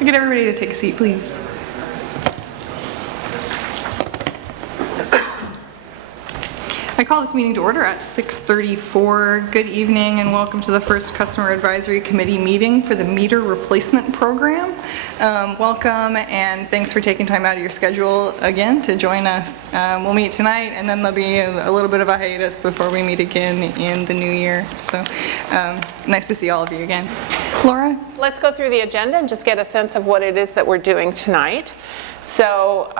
I get everybody to take a seat, please. I call this meeting to order at 6:34. Good evening and welcome to the first Customer Advisory Committee meeting for the meter replacement program. Welcome and thanks for taking time out of your schedule again to join us. We'll meet tonight and then there'll be a little bit of a hiatus before we meet again in the new year. So nice to see all of you again. Laura? Let's go through the agenda and just get a sense of what it is that we're doing tonight. So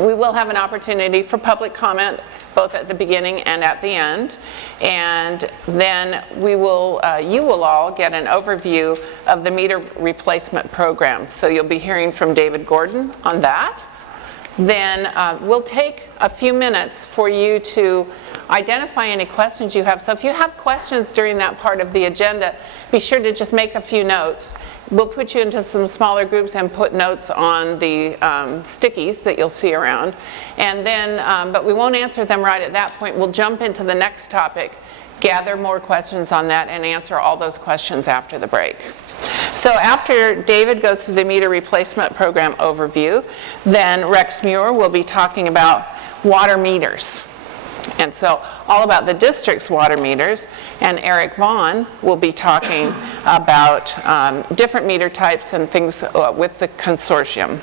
we will have an opportunity for public comment both at the beginning and at the end, and then we will, you will all get an overview of the meter replacement program. So you'll be hearing from David Gordon on that. Then we'll take a few minutes for you to identify any questions you have. So if you have questions during that part of the agenda, be sure to just make a few notes. We'll put you into some smaller groups and put notes on the stickies that you'll see around. And then, but we won't answer them right at that point. We'll jump into the next topic, gather more questions on that, and answer all those questions after the break. So after David goes through the meter replacement program overview, then Rex Muir will be talking about water meters. And so all about the district's water meters, and Eric Vaughn will be talking about different meter types and things with the consortium.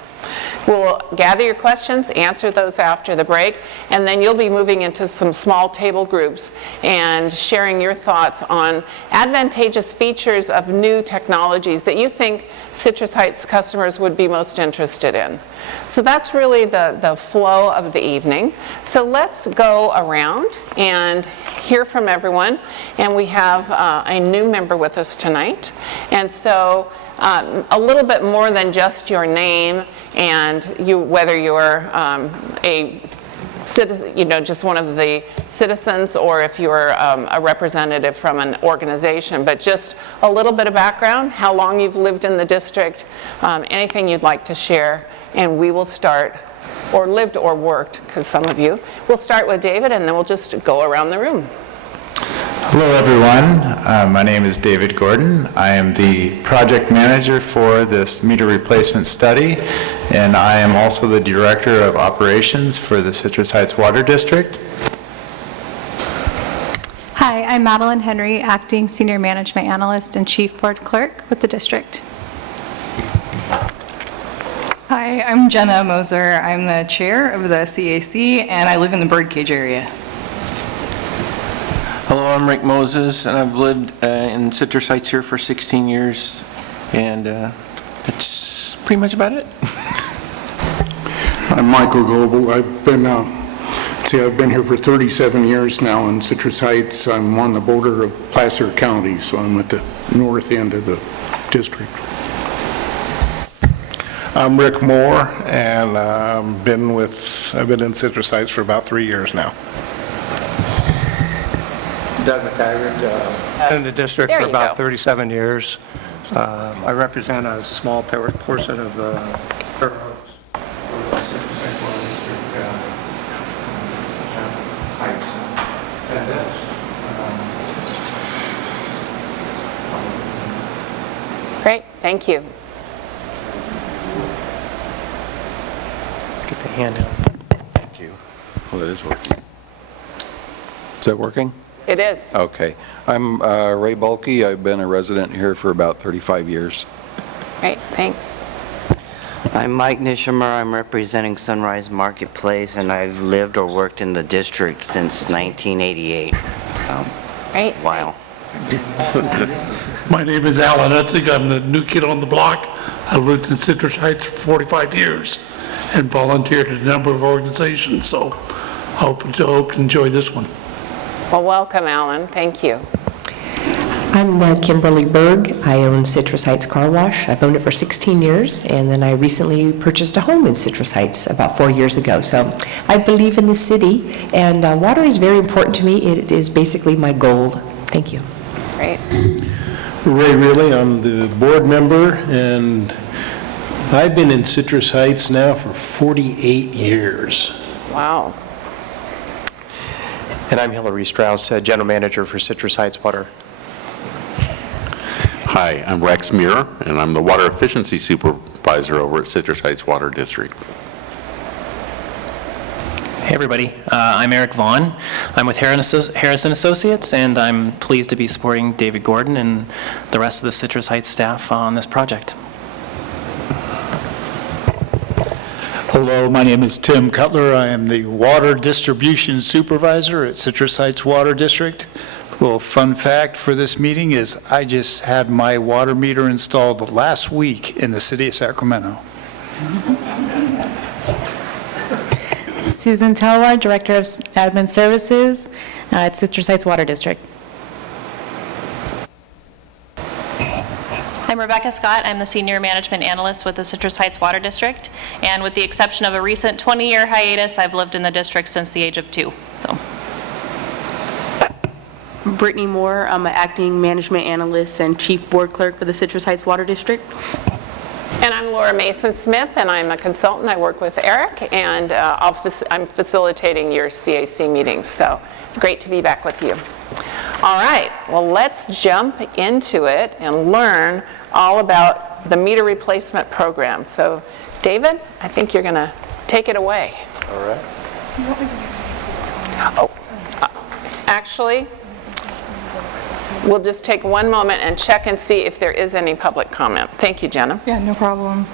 We'll gather your questions, answer those after the break, and then you'll be moving into some small table groups and sharing your thoughts on advantageous features of new technologies that you think Citrus Heights customers would be most interested in. So that's really the flow of the evening. So let's go around and hear from everyone. And we have a new member with us tonight. And so a little bit more than just your name and whether you're a citizen, just one of the citizens, or if you're a representative from an organization, but just a little bit of background, how long you've lived in the district, anything you'd like to share, and we will start, or lived or worked, because some of you. We'll start with David, and then we'll just go around the room. Hello everyone, my name is David Gordon. I am the project manager for this meter replacement study, and I am also the director of operations for the Citrus Heights Water District. Hi, I'm Madeline Henry, acting senior management analyst and chief board clerk with the district. Hi, I'm Jenna Moser. I'm the chair of the CAC and I live in the Birdcage area. Hello, I'm Rick Moses, and I've lived in Citrus Heights here for 16 years, and that's pretty much about it. I'm Michael Goebel. I've been here for 37 years now in Citrus Heights. I'm on the border of Placer County, so I'm at the north end of the district. I'm Rick Moore, and I've been in Citrus Heights for about 3 years now. Doug McTaggart, in the district for about 37 years. I represent a small portion of the Fair Oaks. Great, thank you. Get the handout. Thank you. Well, it is working. Is that working? It is. Okay. I'm Ray Bulkey. I've been a resident here for about 35 years. Great, thanks. I'm Mike Nishimer. I'm representing Sunrise Marketplace, and I've lived or worked in the district since 1988. Great. Wow. My name is Alan Utzig. I'm the new kid on the block. I lived in Citrus Heights for 45 years and volunteered at a number of organizations, so I hope to enjoy this one. Well, welcome, Alan. Thank you. I'm Kimberly Berg. I own Citrus Heights Car Wash. I've owned it for 16 years, and then I recently purchased a home in Citrus Heights about 4 years ago. So I believe in the city, and water is very important to me. It is basically my goal. Thank you. Great. Ray Riley, I'm the board member, and I've been in Citrus Heights now for 48 years. Wow. And I'm Hillary Strauss, General Manager for Citrus Heights Water. Hi, I'm Rex Muir, and I'm the Water Efficiency Supervisor over at Citrus Heights Water District. Hey everybody, I'm Eric Vaughn. I'm with Harrison Associates, and I'm pleased to be supporting David Gordon and the rest of the Citrus Heights staff on this project. Hello, my name is Tim Cutler. I am the Water Distribution Supervisor at Citrus Heights Water District. A little fun fact for this meeting is I just had my water meter installed last week in the city of Sacramento. Susan Talwar, Director of Admin Services at Citrus Heights Water District. I'm Rebecca Scott. I'm the Senior Management Analyst with the Citrus Heights Water District, and with the exception of a recent 20-year hiatus, I've lived in the district since the age of 2. So. Brittany Moore, I'm an Acting Management Analyst and Chief Board Clerk for the Citrus Heights Water District. And I'm Laura Mason-Smith, and I'm a consultant. I work with Eric, and I'm facilitating your CAC meetings, so it's great to be back with you. All right, well, let's jump into it and learn all about the meter replacement program. So, David, I think you're going to take it away. All right. Oh, actually, we'll just take one moment and check and see if there is any public comment. Thank you, Jenna. Yeah, no problem.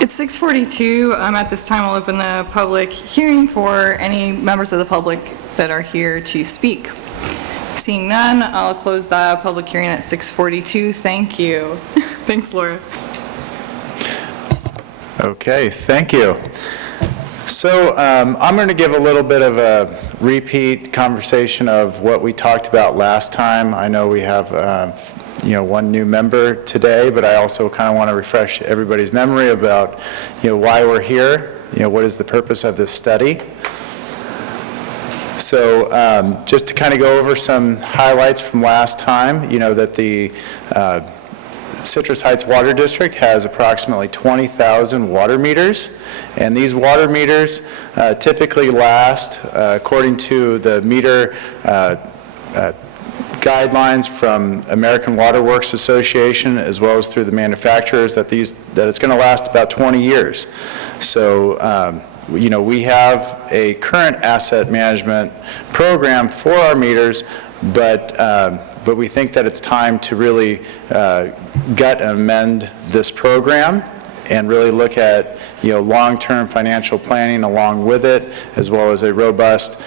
It's 6:42. At this time, I'll open the public hearing for any members of the public that are here to speak. Seeing none, I'll close the public hearing at 6:42. Thank you. Thanks, Laura. Okay, thank you. So I'm going to give a little bit of a repeat conversation of what we talked about last time. I know we have one new member today, but I also kind of want to refresh everybody's memory about why we're here, what is the purpose of this study. So just to kind of go over some highlights from last time, that the Citrus Heights Water District has approximately 20,000 water meters, and these water meters typically last, according to the meter guidelines from American Water Works Association, as well as through the manufacturers, that it's going to last about 20 years. So we have a current asset management program for our meters, but we think that it's time to really gut and amend this program and really look at long-term financial planning along with it, as well as a robust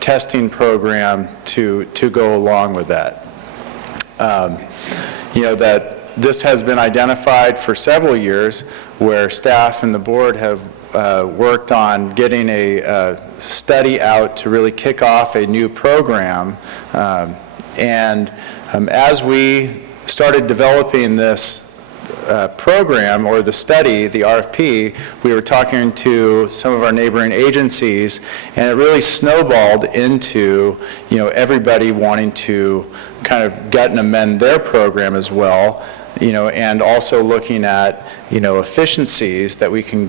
testing program to go along with that. That this has been identified for several years, where staff and the board have worked on getting a study out to really kick off a new program. As we started developing this program, or the study, the RFP, we were talking to some of our neighboring agencies, and it really snowballed into everybody wanting to kind of gut and amend their program as well, and also looking at efficiencies that we can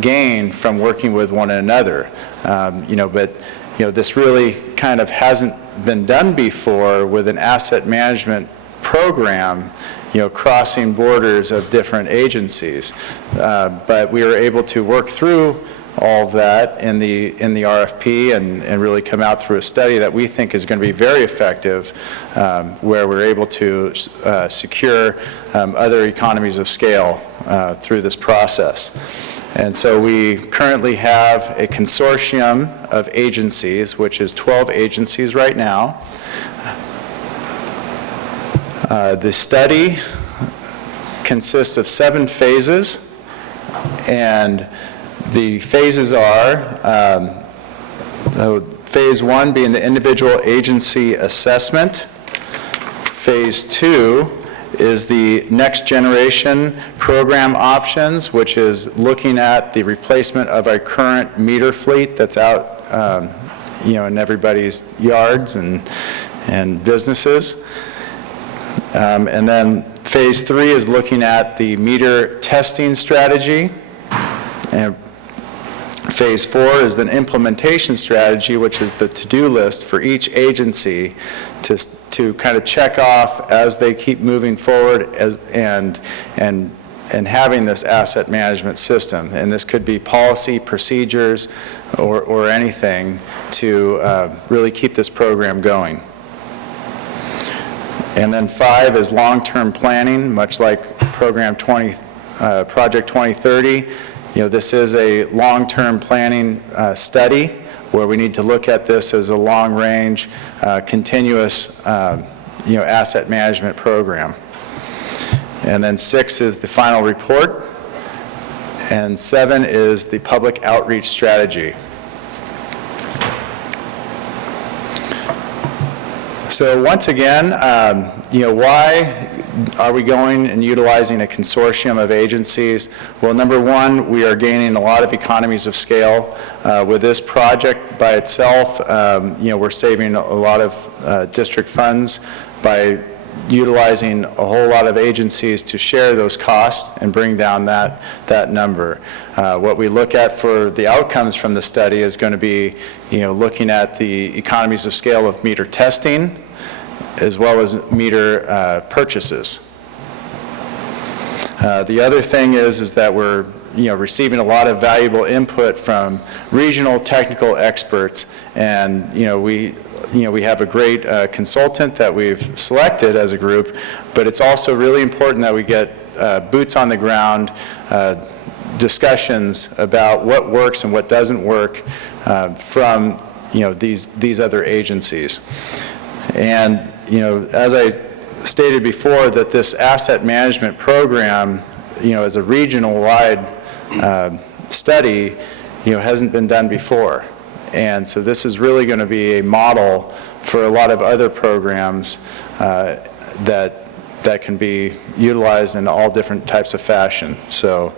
gain from working with one another. But this really kind of hasn't been done before with an asset management program, crossing borders of different agencies. But we were able to work through all of that in the RFP and really come out through a study that we think is going to be very effective, where we're able to secure other economies of scale through this process. And so we currently have a consortium of agencies, which is 12 agencies right now. The study consists of 7 phases, and the phases are phase 1 being the individual agency assessment. Phase 2 is the next generation program options, which is looking at the replacement of our current meter fleet that's out in everybody's yards and businesses. And then phase 3 is looking at the meter testing strategy. And phase 4 is an implementation strategy, which is the to-do list for each agency to to kind of check off as they keep moving forward and having this asset management system. And this could be policy, procedures, or anything to really keep this program going. And then 5 is long-term planning, much like Project 2030. This is a long-term planning study where we need to look at this as a long-range, continuous, asset management program. And then 6 is the final report, and 7 is the public outreach strategy. So once again, why are we going and utilizing a consortium of agencies? Well, number one, we are gaining a lot of economies of scale. With this project by itself, we're saving a lot of district funds by utilizing a whole lot of agencies to share those costs and bring down that number. What we look at for the outcomes from the study is going to be, looking at the economies of scale of meter testing as well as meter purchases. The other thing is that we're receiving a lot of valuable input from regional technical experts, and we have a great consultant that we've selected as a group, but it's also really important that we get boots on the ground discussions about what works and what doesn't work from these other agencies. And as I stated before, that this asset management program, as a regional-wide study, hasn't been done before. And so this is really going to be a model for a lot of other programs that can be utilized in all different types of fashion. So,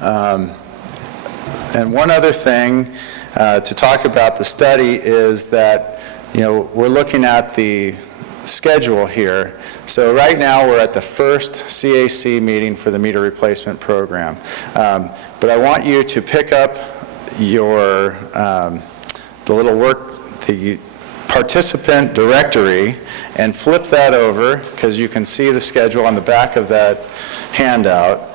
and one other thing to talk about the study is that we're looking at the schedule here. So right now we're at the first CAC meeting for the meter replacement program. But I want you to pick up your the participant directory and flip that over, because you can see the schedule on the back of that handout.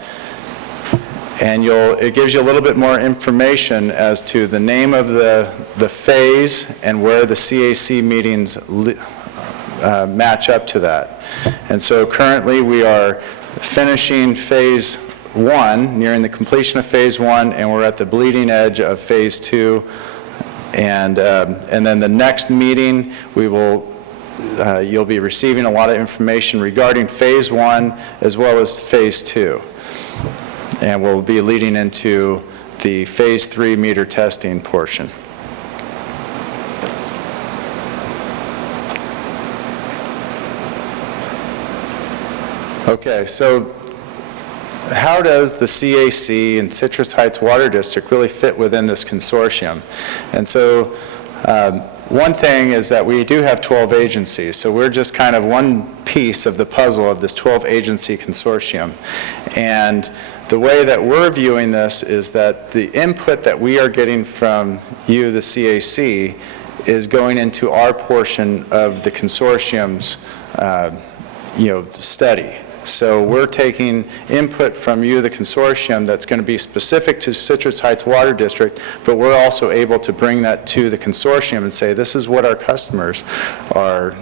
And it gives you a little bit more information as to the name of the phase and where the CAC meetings match up to that. And so currently we are finishing phase 1, nearing the completion of phase 1, and we're at the bleeding edge of phase 2. And then the next meeting, you'll be receiving a lot of information regarding phase 1 as well as phase 2. And we'll be leading into the phase 3 meter testing portion. Okay, so how does the CAC and Citrus Heights Water District really fit within this consortium? And so one thing is that we do have 12 agencies, so we're just kind of one piece of the puzzle of this 12-agency consortium. And the way that we're viewing this is that the input that we are getting from you, the CAC, is going into our portion of the consortium's study. So we're taking input from you, the consortium, that's going to be specific to Citrus Heights Water District, but we're also able to bring that to the consortium and say, this is what our customers are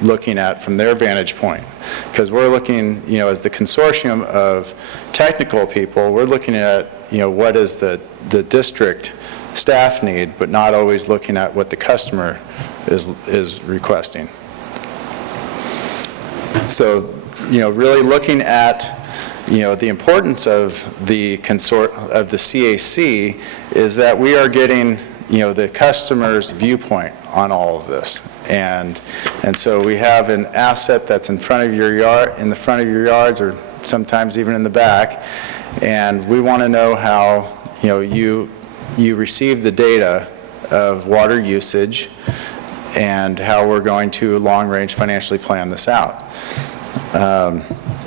looking at from their vantage point. Because we're looking, as the consortium of technical people, we're looking at, what is the district staff need, but not always looking at what the customer is requesting. So, really looking at, the importance of the CAC is that we are getting, the customer's viewpoint on all of this. And so we have an asset that's in front of your yard, in the front of your yards, or sometimes even in the back, and we want to know how, you receive the data of water usage and how we're going to long-range financially plan this out.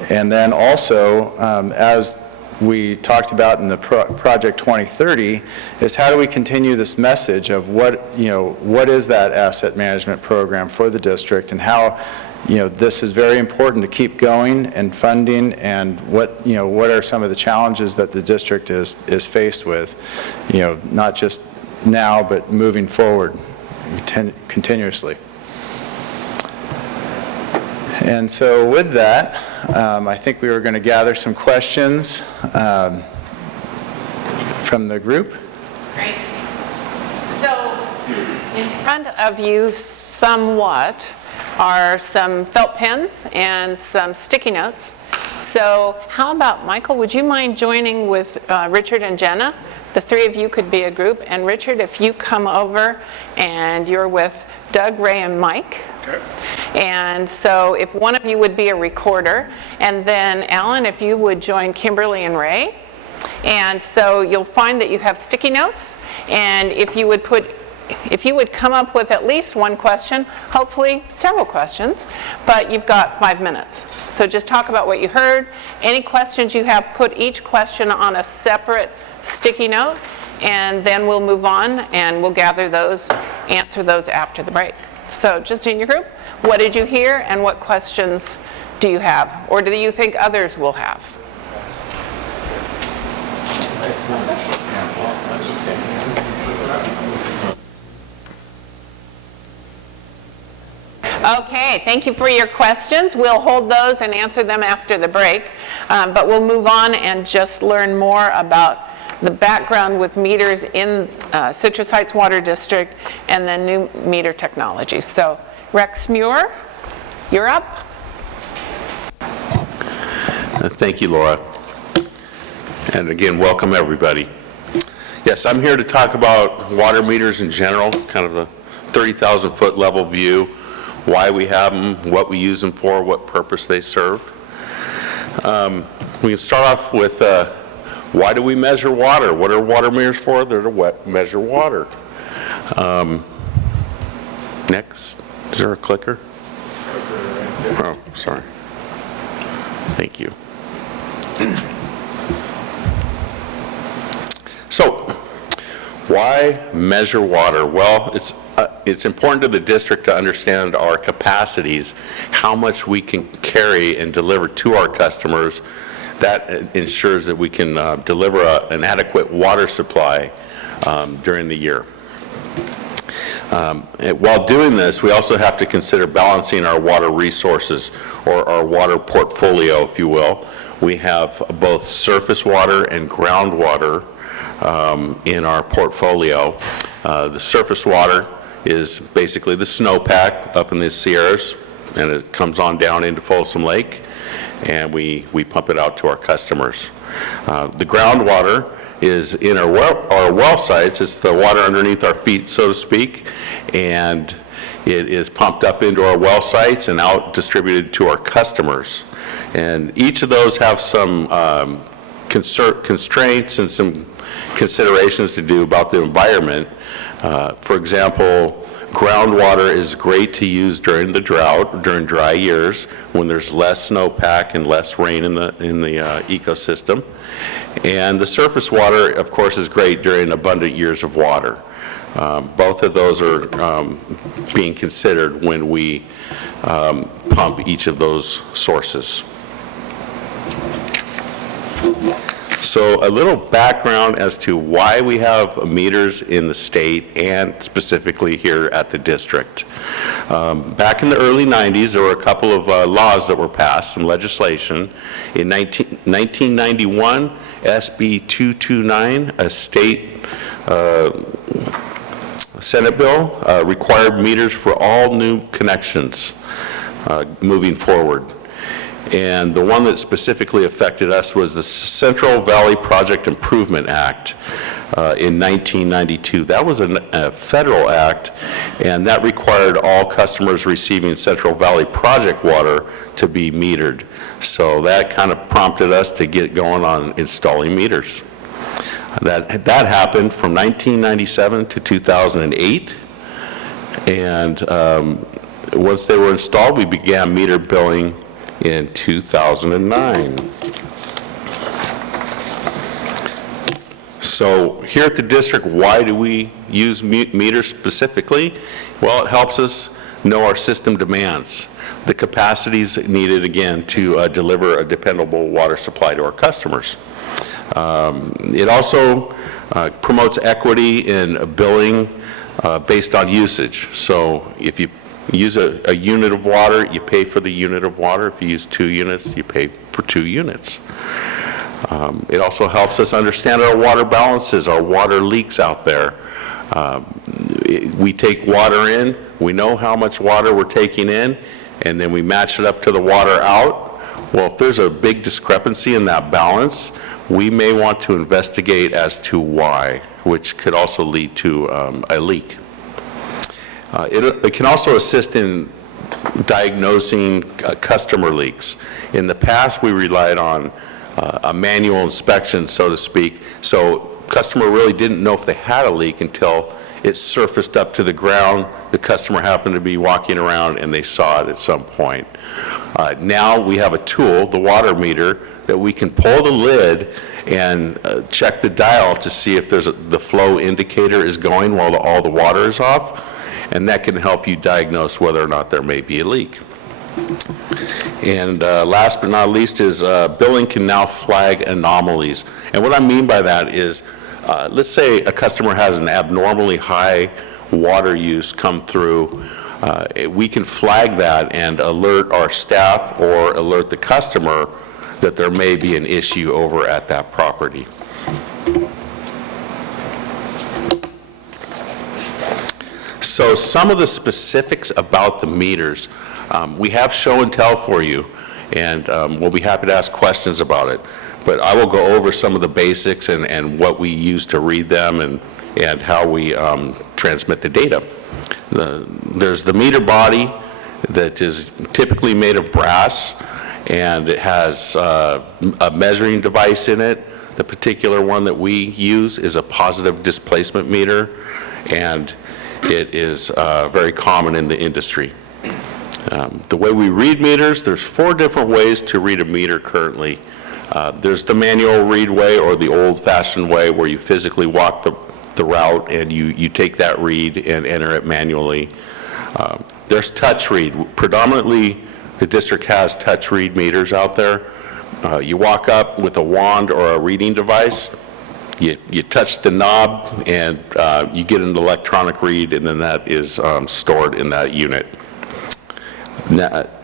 And then also, as we talked about in the Project 2030 is how do we continue this message of what is that asset management program for the district, and how this is very important to keep going and funding, and what are some of the challenges that the district is faced with, not just now but moving forward continuously. And so with that, I think we were going to gather some questions from the group. Great. So in front of you somewhat are some felt pens and some sticky notes. So how about, Michael, would you mind joining with Richard and Jenna? The three of you could be a group. And Richard, if you come over and you're with Doug, Ray, and Mike. Okay. And so if one of you would be a recorder, and then Alan, if you would join Kimberly and Ray. And so you'll find that you have sticky notes, and if you would come up with at least one question, hopefully several questions, but you've got 5 minutes. So just talk about what you heard. Any questions you have, put each question on a separate sticky note, and then we'll move on and we'll gather those, answer those after the break. So just in your group, what did you hear and what questions do you have? Or do you think others will have? Okay, thank you for your questions. We'll hold those and answer them after the break, but we'll move on and just learn more about the background with meters in Citrus Heights Water District and then new meter technologies. So Rex Muir, you're up. Thank you, Laura. And again, welcome everybody. Yes, I'm here to talk about water meters in general, kind of the 30,000 foot level view, why we have them, what we use them for, what purpose they serve. We can start off with why do we measure water? What are water meters for? They're to measure water. Next, is there a clicker? Oh, sorry. Thank you. So, why measure water? Well, it's important to the district to understand our capacities, how much we can carry and deliver to our customers. That ensures that we can deliver an adequate water supply during the year. While doing this, we also have to consider balancing our water resources, or our water portfolio, if you will. We have both surface water and groundwater in our portfolio. The surface water is basically the snowpack up in the Sierras, and it comes on down into Folsom Lake, and we pump it out to our customers. The groundwater is in our well sites. It's the water underneath our feet, so to speak, and it is pumped up into our well sites and out distributed to our customers. And each of those have some constraints and some considerations to do about the environment. For example, groundwater is great to use during the drought, during dry years, when there's less snowpack and less rain in the ecosystem. And the surface water, of course, is great during abundant years of water. Both of those are being considered when we pump each of those sources. So a little background as to why we have meters in the state and specifically here at the district. Back in the early 90s, there were a couple of laws that were passed, some legislation. In 1991, SB 229, a state Senate bill, required meters for all new connections moving forward. And the one that specifically affected us was the Central Valley Project Improvement Act in 1992. That was a federal act, and that required all customers receiving Central Valley Project water to be metered. So that kind of prompted us to get going on installing meters. That happened from 1997 to 2008, and once they were installed, we began meter billing in 2009. So here at the district, why do we use meters specifically? Well, it helps us know our system demands, the capacities needed, again, to deliver a dependable water supply to our customers. It also promotes equity in billing based on usage. So if you use a unit of water, you pay for the unit of water. If you use 2 units, you pay for 2 units. It also helps us understand our water balances, our water leaks out there. We take water in, we know how much water we're taking in, and then we match it up to the water out. Well, if there's a big discrepancy in that balance, we may want to investigate as to why, which could also lead to a leak. It can also assist in diagnosing customer leaks. In the past, we relied on a manual inspection, so to speak, so customer really didn't know if they had a leak until it surfaced up to the ground. The customer happened to be walking around and they saw it at some point. Now we have a tool, the water meter, that we can pull the lid and check the dial to see if the flow indicator is going while all the water is off, and that can help you diagnose whether or not there may be a leak. And last but not least is billing can now flag anomalies. And what I mean by that is, let's say a customer has an abnormally high water use come through. We can flag that and alert our staff or alert the customer that there may be an issue over at that property. So some of the specifics about the meters, we have show and tell for you, and we'll be happy to ask questions about it. But I will go over some of the basics and what we use to read them and how we transmit the data. There's the meter body that is typically made of brass, and it has a measuring device in it. The particular one that we use is a positive displacement meter, and it is very common in the industry. The way we read meters, there's 4 different ways to read a meter currently. There's the manual read way, or the old-fashioned way, where you physically walk the route and you take that read and enter it manually. There's touch read. Predominantly, the district has touch read meters out there. You walk up with a wand or a reading device, you touch the knob, and you get an electronic read, and then that is stored in that unit.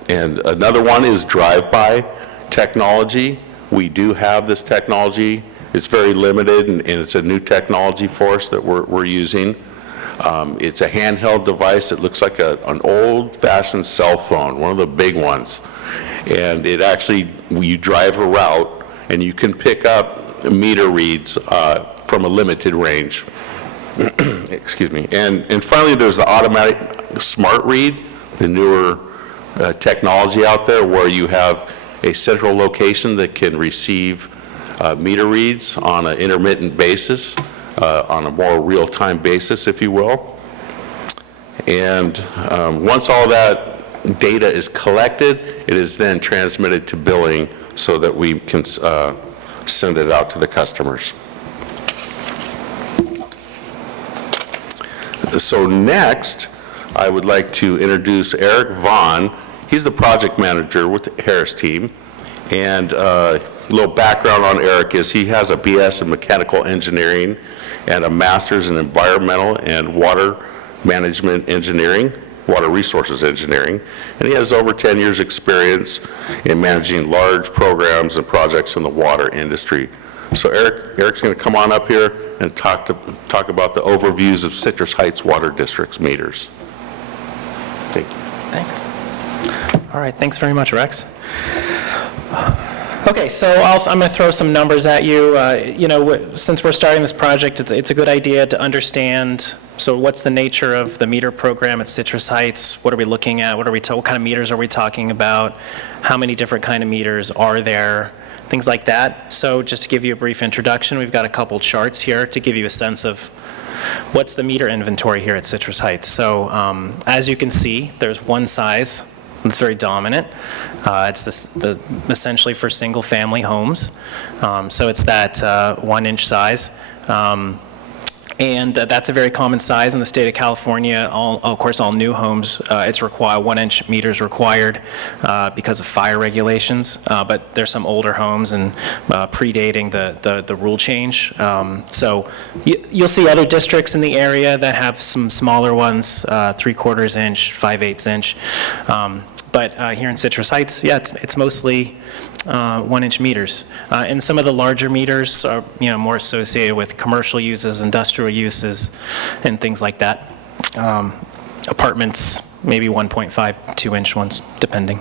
And another one is drive-by technology. We do have this technology. It's very limited, and it's a new technology for us that we're using. It's a handheld device that looks like an old-fashioned cell phone, one of the big ones. And it actually, you drive a route, and you can pick up meter reads from a limited range. Excuse me. And finally, there's the automatic smart read, the newer technology out there, where you have a central location that can receive meter reads on an intermittent basis, on a more real-time basis, if you will. And once all that data is collected, it is then transmitted to billing so that we can send it out to the customers. So next, I would like to introduce Eric Vaughn. He's the project manager with the Harris team. And a little background on Eric is he has a BS in mechanical engineering and a master's in environmental and water management engineering, water resources engineering. And he has over 10 years experience in managing large programs and projects in the water industry. So Eric's going to come on up here and talk about the overviews of Citrus Heights Water District's meters. Thank you. Thanks. All right, thanks very much, Rex. Okay, so I'm going to throw some numbers at you. Since we're starting this project, it's a good idea to understand, so what's the nature of the meter program at Citrus Heights? What are we looking at? What kind of meters are we talking about? How many different kind of meters are there? Things like that. So just to give you a brief introduction, we've got a couple charts here to give you a sense of what's the meter inventory here at Citrus Heights. So as you can see, there's one size, It's very dominant. It's essentially for single-family homes. So it's that 1-inch size. And that's a very common size in the state of California. Of course, all new homes, it's required, 1-inch meters required because of fire regulations. But there's some older homes and predating the rule change. So you'll see other districts in the area that have some smaller ones, 3/4 inch, 5/8 inch. But here in Citrus Heights, yeah, it's mostly 1-inch meters. And some of the larger meters are, more associated with commercial uses, industrial uses, and things like that. Apartments, maybe 1.5, 2-inch ones, depending.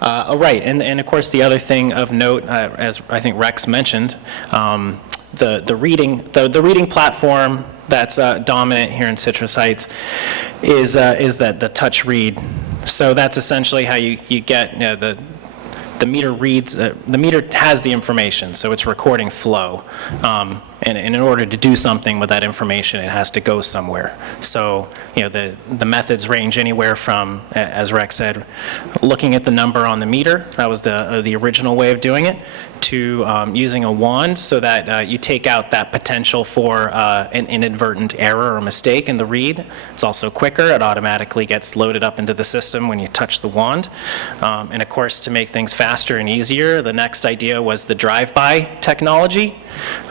Right, and of course the other thing of note, as I think Rex mentioned, the reading platform that's dominant here in Citrus Heights is that the touch read. So that's essentially how you get the meter reads. The meter has the information, so it's recording flow. And in order to do something with that information, it has to go somewhere. So, the methods range anywhere from, as Rex said, looking at the number on the meter, that was the original way of doing it, to using a wand so that you take out that potential for an inadvertent error or mistake in the read. It's also quicker. It automatically gets loaded up into the system when you touch the wand. And of course, to make things faster and easier, the next idea was the drive-by technology.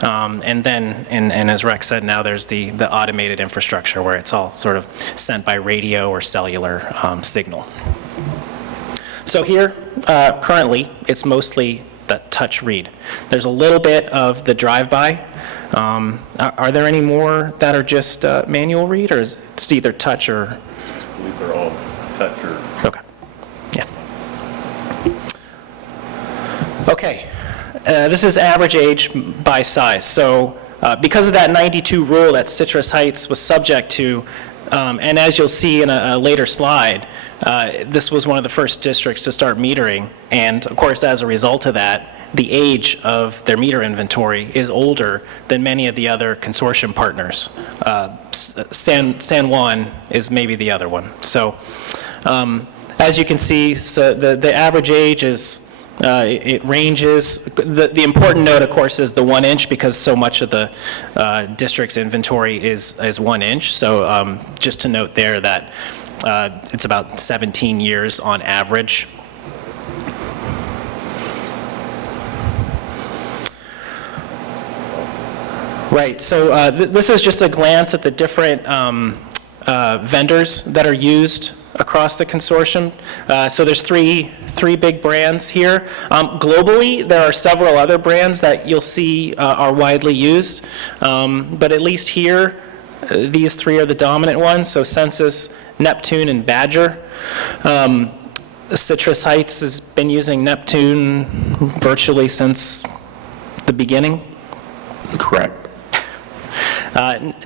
And as Rex said, now there's the automated infrastructure where it's all sort of sent by radio or cellular signal. So here, currently, it's mostly the touch read. There's a little bit of the drive-by. Are there any more that are just manual read, or is it either touch or? I believe they're all touch or. Okay. Yeah. Okay. This is average age by size. So because of that 92 rule that Citrus Heights was subject to, and as you'll see in a later slide, this was one of the first districts to start metering. And of course, as a result of that, the age of their meter inventory is older than many of the other consortium partners. San Juan is maybe the other one. So as you can see, so the average age is it ranges. The important note, of course, is the 1-inch, because so much of the district's inventory is 1-inch. So just to note there that it's about 17 years on average. Right, so this is just a glance at the different vendors that are used across the consortium. So there's three big brands here. Globally, there are several other brands that you'll see are widely used, but at least here, these three are the dominant ones, so Sensus, Neptune, and Badger. Citrus Heights has been using Neptune virtually since the beginning. Correct.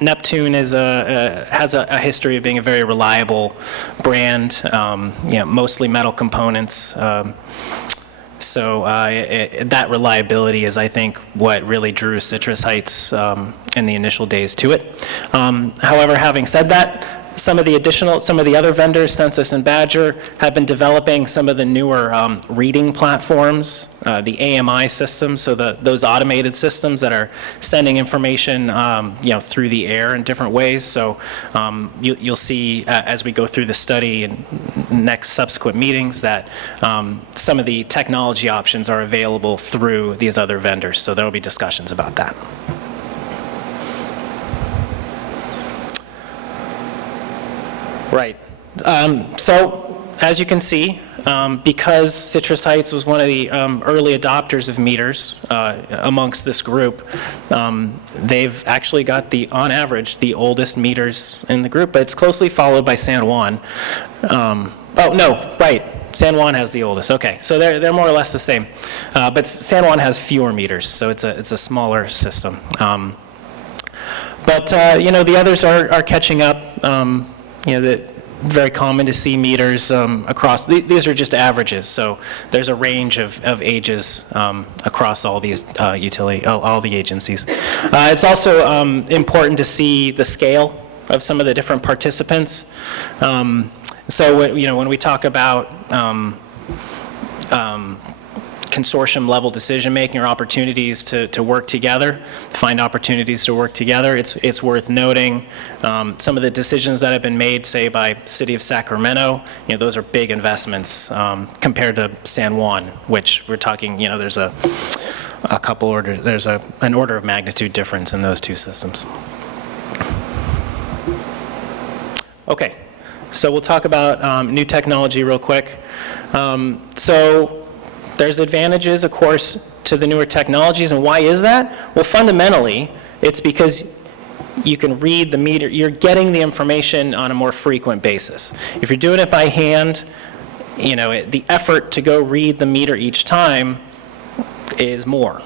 Neptune has a history of being a very reliable brand, mostly metal components. So that reliability is, I think, what really drew Citrus Heights in the initial days to it. However, having said that, some of the other vendors, Sensus and Badger, have been developing some of the newer reading platforms, the AMI systems, so those automated systems that are sending information, through the air in different ways. So you'll see as we go through the study and next subsequent meetings that some of the technology options are available through these other vendors. So there will be discussions about that. Right. So, as you can see, because Citrus Heights was one of the early adopters of meters amongst this group, they've actually got on average, the oldest meters in the group, but it's closely followed by San Juan. San Juan has the oldest. Okay, so they're more or less the same, but San Juan has fewer meters, so it's a smaller system. But the others are catching up. Very common to see meters across. These are just averages, so there's a range of ages across all these all the agencies. It's also important to see the scale of some of the different participants. When we talk about consortium-level decision-making or opportunities to work together, find opportunities to work together, it's worth noting some of the decisions that have been made, say, by City of Sacramento. Those are big investments compared to San Juan, which we're talking, there's an order of magnitude difference in those two systems. Okay, so we'll talk about new technology real quick. There's advantages, of course, to the newer technologies, and why is that? Well, fundamentally, it's because you can read the meter, you're getting the information on a more frequent basis. If you're doing it by hand, the effort to go read the meter each time is more.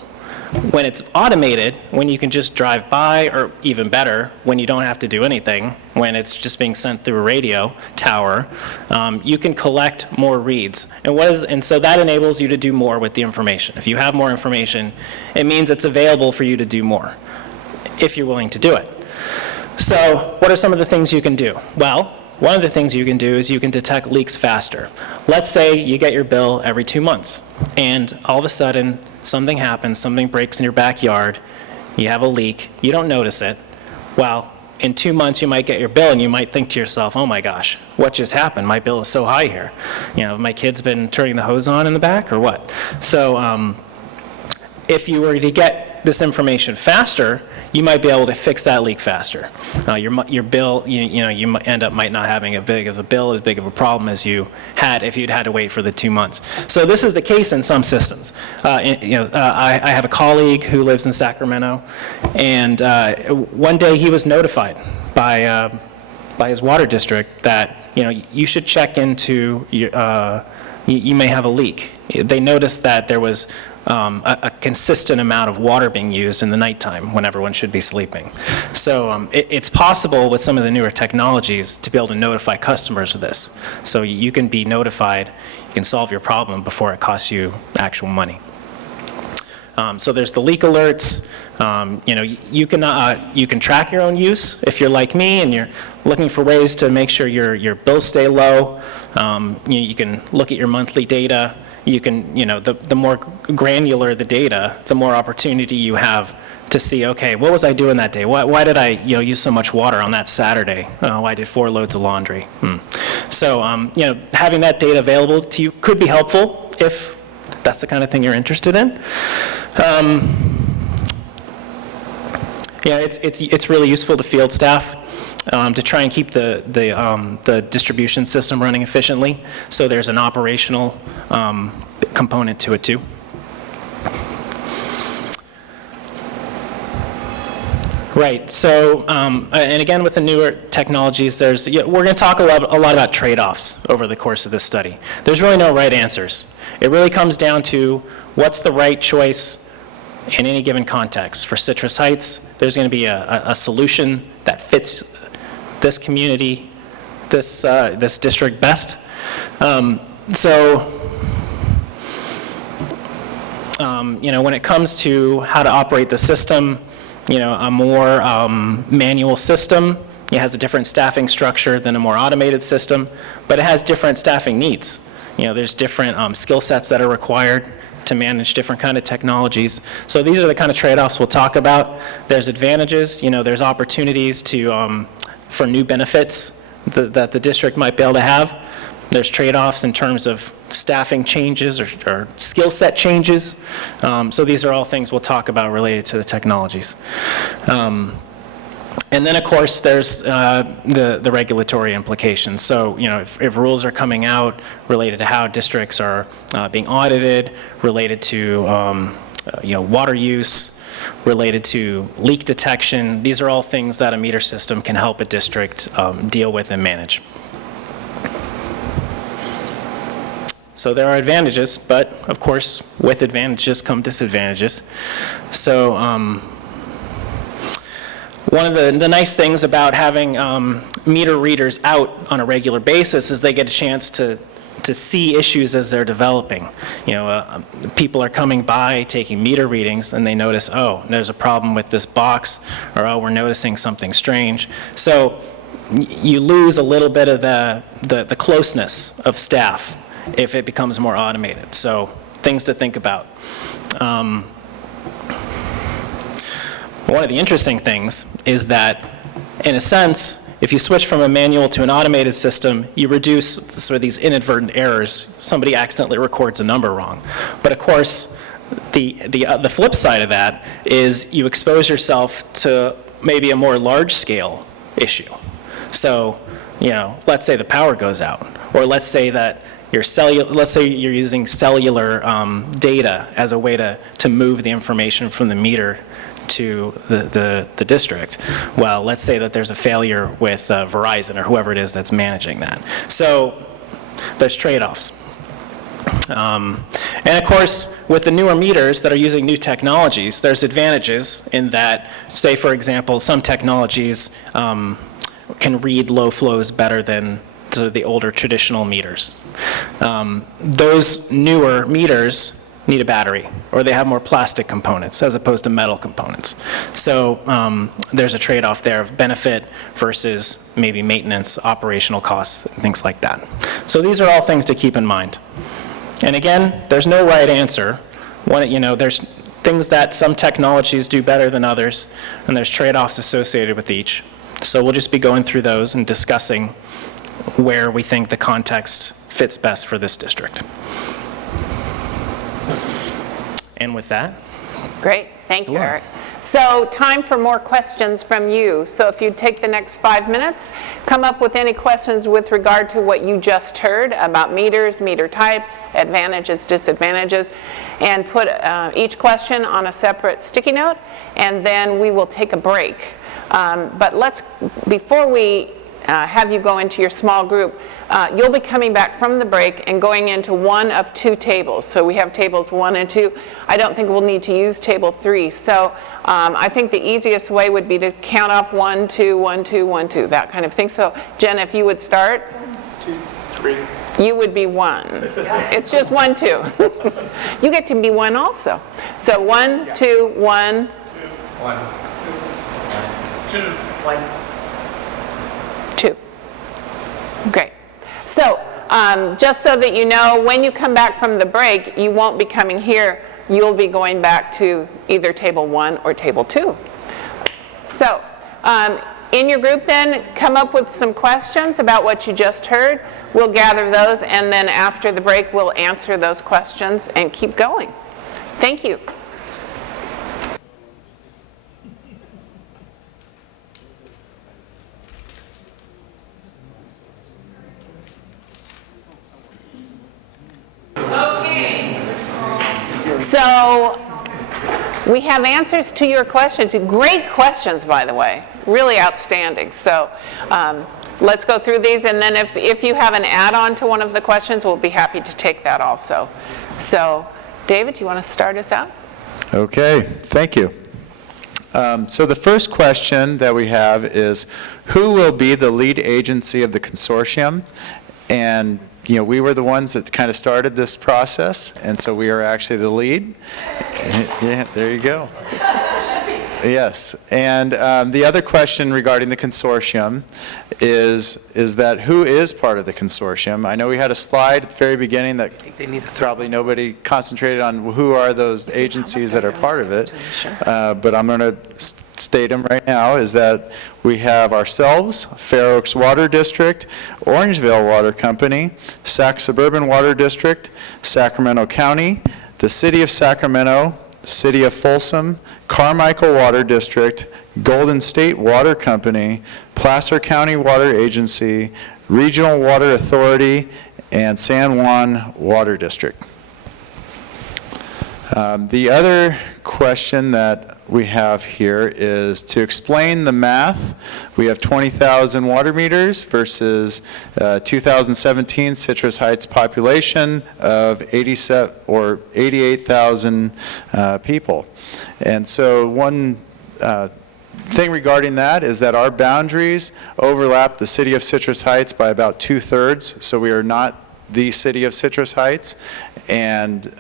When it's automated, when you can just drive by, or even better, when you don't have to do anything, when it's just being sent through a radio tower, you can collect more reads. And so that enables you to do more with the information. If you have more information, it means it's available for you to do more, if you're willing to do it. So what are some of the things you can do? Well, one of the things you can do is you can detect leaks faster. Let's say you get your bill every 2 months, and all of a sudden, something happens, something breaks in your backyard, you have a leak, you don't notice it. Well, in 2 months you might get your bill and you might think to yourself, oh my gosh, what just happened? My bill is so high here. Have my kids been turning the hose on in the back or what? So if you were to get this information faster, you might be able to fix that leak faster. Your bill, you might end up not having as big of a bill, as big of a problem as you had if you'd had to wait for the 2 months. So this is the case in some systems. I have a colleague who lives in Sacramento, and one day he was notified by his water district that you should check into you may have a leak. They noticed that there was a consistent amount of water being used in the nighttime when everyone should be sleeping. So it's possible with some of the newer technologies to be able to notify customers of this. So you can be notified, you can solve your problem before it costs you actual money. So there's the leak alerts. You can track your own use if you're like me and you're looking for ways to make sure your bills stay low. You can look at your monthly data. You can, the more granular the data, the more opportunity you have to see, okay, what was I doing that day? Why did I, use so much water on that Saturday? Oh, I did 4 loads of laundry. So, having that data available to you could be helpful if that's the kind of thing you're interested in. It's really useful to field staff to try and keep the distribution system running efficiently. So there's an operational component to it too. Right. So, and again, with the newer technologies, we're going to talk a lot about trade-offs over the course of this study. There's really no right answers. It really comes down to what's the right choice in any given context. For Citrus Heights, there's going to be a solution that fits this community, this district best. When it comes to how to operate the system, a more manual system, it has a different staffing structure than a more automated system, but it has different staffing needs. There's different skill sets that are required to manage different kind of technologies. So these are the kind of trade-offs we'll talk about. There's advantages, there's opportunities for new benefits that the district might be able to have. There's trade-offs in terms of staffing changes or skill set changes. So these are all things we'll talk about related to the technologies. And then, of course, there's the regulatory implications. So, if rules are coming out related to how districts are being audited, related to, water use, related to leak detection, these are all things that a meter system can help a district deal with and manage. So there are advantages, but of course, with advantages come disadvantages. So one of the nice things about having meter readers out on a regular basis is they get a chance to to see issues as they're developing. You know, people are coming by, taking meter readings, and they notice, oh, there's a problem with this box, or oh, we're noticing something strange. So you lose a little bit of the closeness of staff if it becomes more automated. So things to think about. One of the interesting things is that, in a sense, if you switch from a manual to an automated system, you reduce sort of these inadvertent errors. Somebody accidentally records a number wrong. But of course, the flip side of that is you expose yourself to maybe a more large-scale issue. So, you know, let's say the power goes out, or let's say that let's say you're using cellular data as a way to move the information from the meter to the district. Well, let's say that there's a failure with Verizon or whoever it is that's managing that. So there's trade-offs. And of course, with the newer meters that are using new technologies, there's advantages in that, say for example, some technologies can read low flows better than the older traditional meters. Those newer meters need a battery, or they have more plastic components as opposed to metal components. So there's a trade-off there of benefit versus maybe maintenance, operational costs, things like that. So these are all things to keep in mind. And again, there's no right answer. There's things that some technologies do better than others, and there's trade-offs associated with each. So we'll just be going through those and discussing where we think the context fits best for this district. And with that. Great, thank you, Eric. So time for more questions from you. So if you take the next 5 minutes, come up with any questions with regard to what you just heard about meters, meter types, advantages, disadvantages, and put each question on a separate sticky note, and then we will take a break. But before we have you go into your small group, you'll be coming back from the break and going into one of two tables. So we have tables 1 and 2. I don't think we'll need to use table 3. So I think the easiest way would be to count off 1, 2, 1, 2, 1, 2, that kind of thing. So Jen, if you would start. 1, 2, 3. You would be 1. It's just 1, 2. You get to be 1 also. So 1, 2, 1. 1. 2. 1. 2. Great. So just so that you know, when you come back from the break, you won't be coming here. You'll be going back to either table 1 or table 2. So in your group then, come up with some questions about what you just heard. We'll gather those, and then after the break, we'll answer those questions and keep going. Thank you. So we have answers to your questions. Great questions, by the way. Really outstanding. So let's go through these, and then if you have an add-on to one of the questions, we'll be happy to take that also. So David, you want to start us out? Okay, thank you. So the first question that we have is, who will be the lead agency of the consortium? And we were the ones that kind of started this process, and so we are actually the lead. Yeah, there you go. Yes, and the other question regarding the consortium is that who is part of the consortium? I know we had a slide at the very beginning that probably nobody concentrated on who are those agencies that are part of it, but I'm going to state them right now, is that we have ourselves, Fair Oaks Water District, Orangevale Water Company, Sac Suburban Water District, Sacramento County, the City of Sacramento, City of Folsom, Carmichael Water District, Golden State Water Company, Placer County Water Agency, Regional Water Authority, and San Juan Water District. The other question that we have here is to explain the math. We have 20,000 water meters versus 2017 Citrus Heights population of 88,000 people. And so one thing regarding that is that our boundaries overlap the city of Citrus Heights by about 2/3, so we are not the city of Citrus Heights. And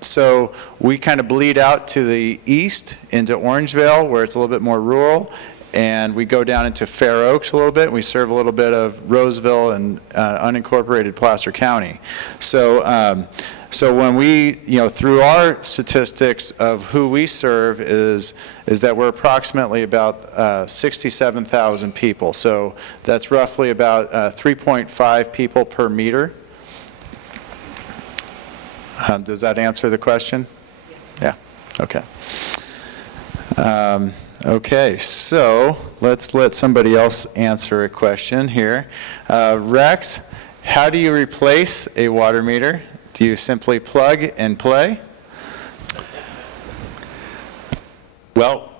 so we kind of bleed out to the east into Orangevale, where it's a little bit more rural, and we go down into Fair Oaks a little bit, and we serve a little bit of Roseville and unincorporated Placer County. So so when we, through our statistics of who we serve is that we're approximately about 67,000 people. So that's roughly about 3.5 people per meter. Does that answer the question? Yes. Yeah, okay. Okay, so let's let somebody else answer a question here. Rex, how do you replace a water meter? Do you simply plug and play? Well,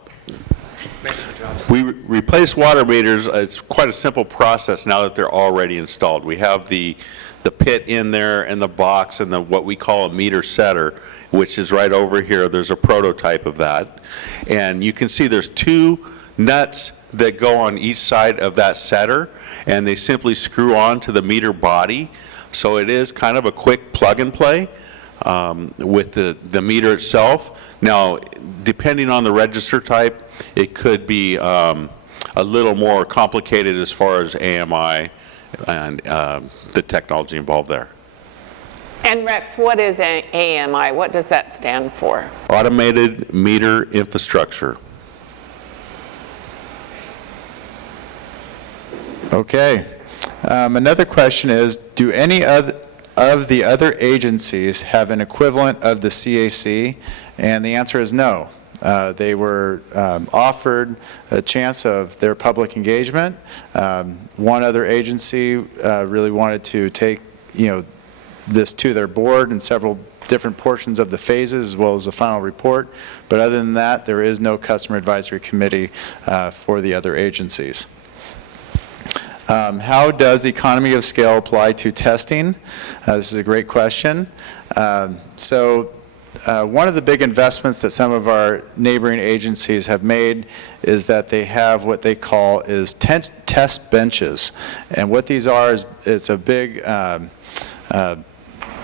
we replace water meters. It's quite a simple process now that they're already installed. We have the pit in there and the box and what we call a meter setter, which is right over here. There's a prototype of that. And you can see there's 2 nuts that go on each side of that setter, and they simply screw on to the meter body. So it is kind of a quick plug and play with the meter itself. Now, depending on the register type, it could be a little more complicated as far as AMI and the technology involved there. And Rex, what is AMI? What does that stand for? Automated Meter Infrastructure. Okay. Another question is, do any of the other agencies have an equivalent of the CAC? And the answer is no. They were offered a chance of their public engagement. One other agency really wanted to take, this to their board in several different portions of the phases as well as the final report. But other than that, there is no customer advisory committee for the other agencies. How does economy of scale apply to testing? This is a great question. One of the big investments that some of our neighboring agencies have made is that they have what they call is test benches. And what these are is it's a big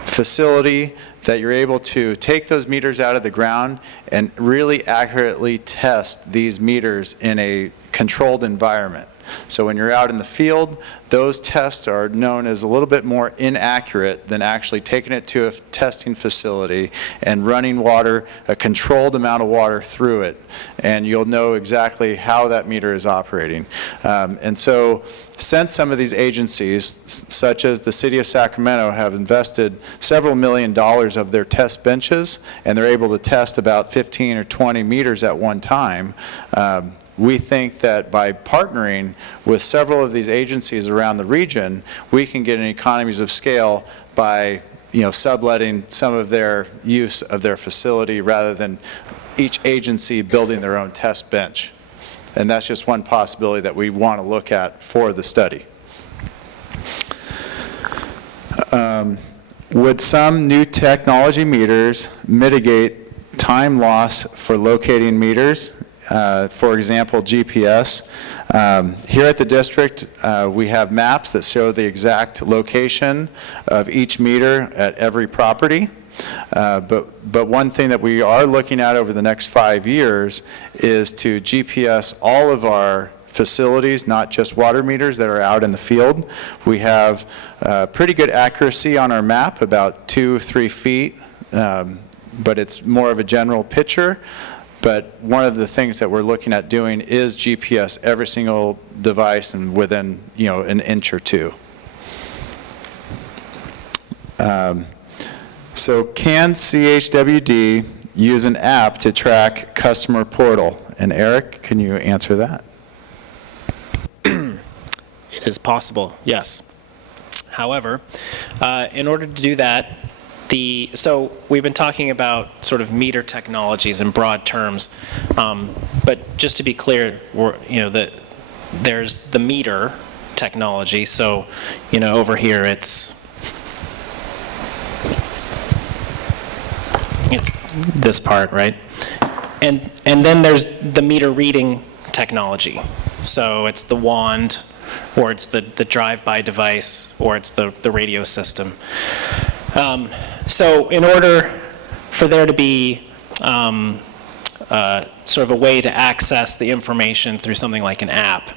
facility that you're able to take those meters out of the ground and really accurately test these meters in a controlled environment. So when you're out in the field, those tests are known as a little bit more inaccurate than actually taking it to a testing facility and running water, a controlled amount of water through it, and you'll know exactly how that meter is operating. And so since some of these agencies, such as the City of Sacramento, have invested several $1 million of their test benches, and they're able to test about 15 or 20 meters at one time, we think that by partnering with several of these agencies around the region, we can get an economies of scale by subletting some of their use of their facility rather than each agency building their own test bench. And that's just one possibility that we want to look at for the study. Would some new technology meters mitigate time loss for locating meters? For example, GPS. Here at the district, we have maps that show the exact location of each meter at every property. But one thing that we are looking at over the next 5 years is to GPS all of our facilities, not just water meters that are out in the field. We have pretty good accuracy on our map, about 2-3 feet, but it's more of a general picture. But one of the things that we're looking at doing is GPS every single device and within, an inch or two. So can CHWD use an app to track customer portal? And Eric, can you answer that? It is possible, yes. However, in order to do that, so we've been talking about sort of meter technologies in broad terms, but just to be clear, there's the meter technology. So, over here it's this part, right? And then there's the meter reading technology. So it's the wand or it's the drive-by device, or it's the radio system. So in order for there to be sort of a way to access the information through something like an app,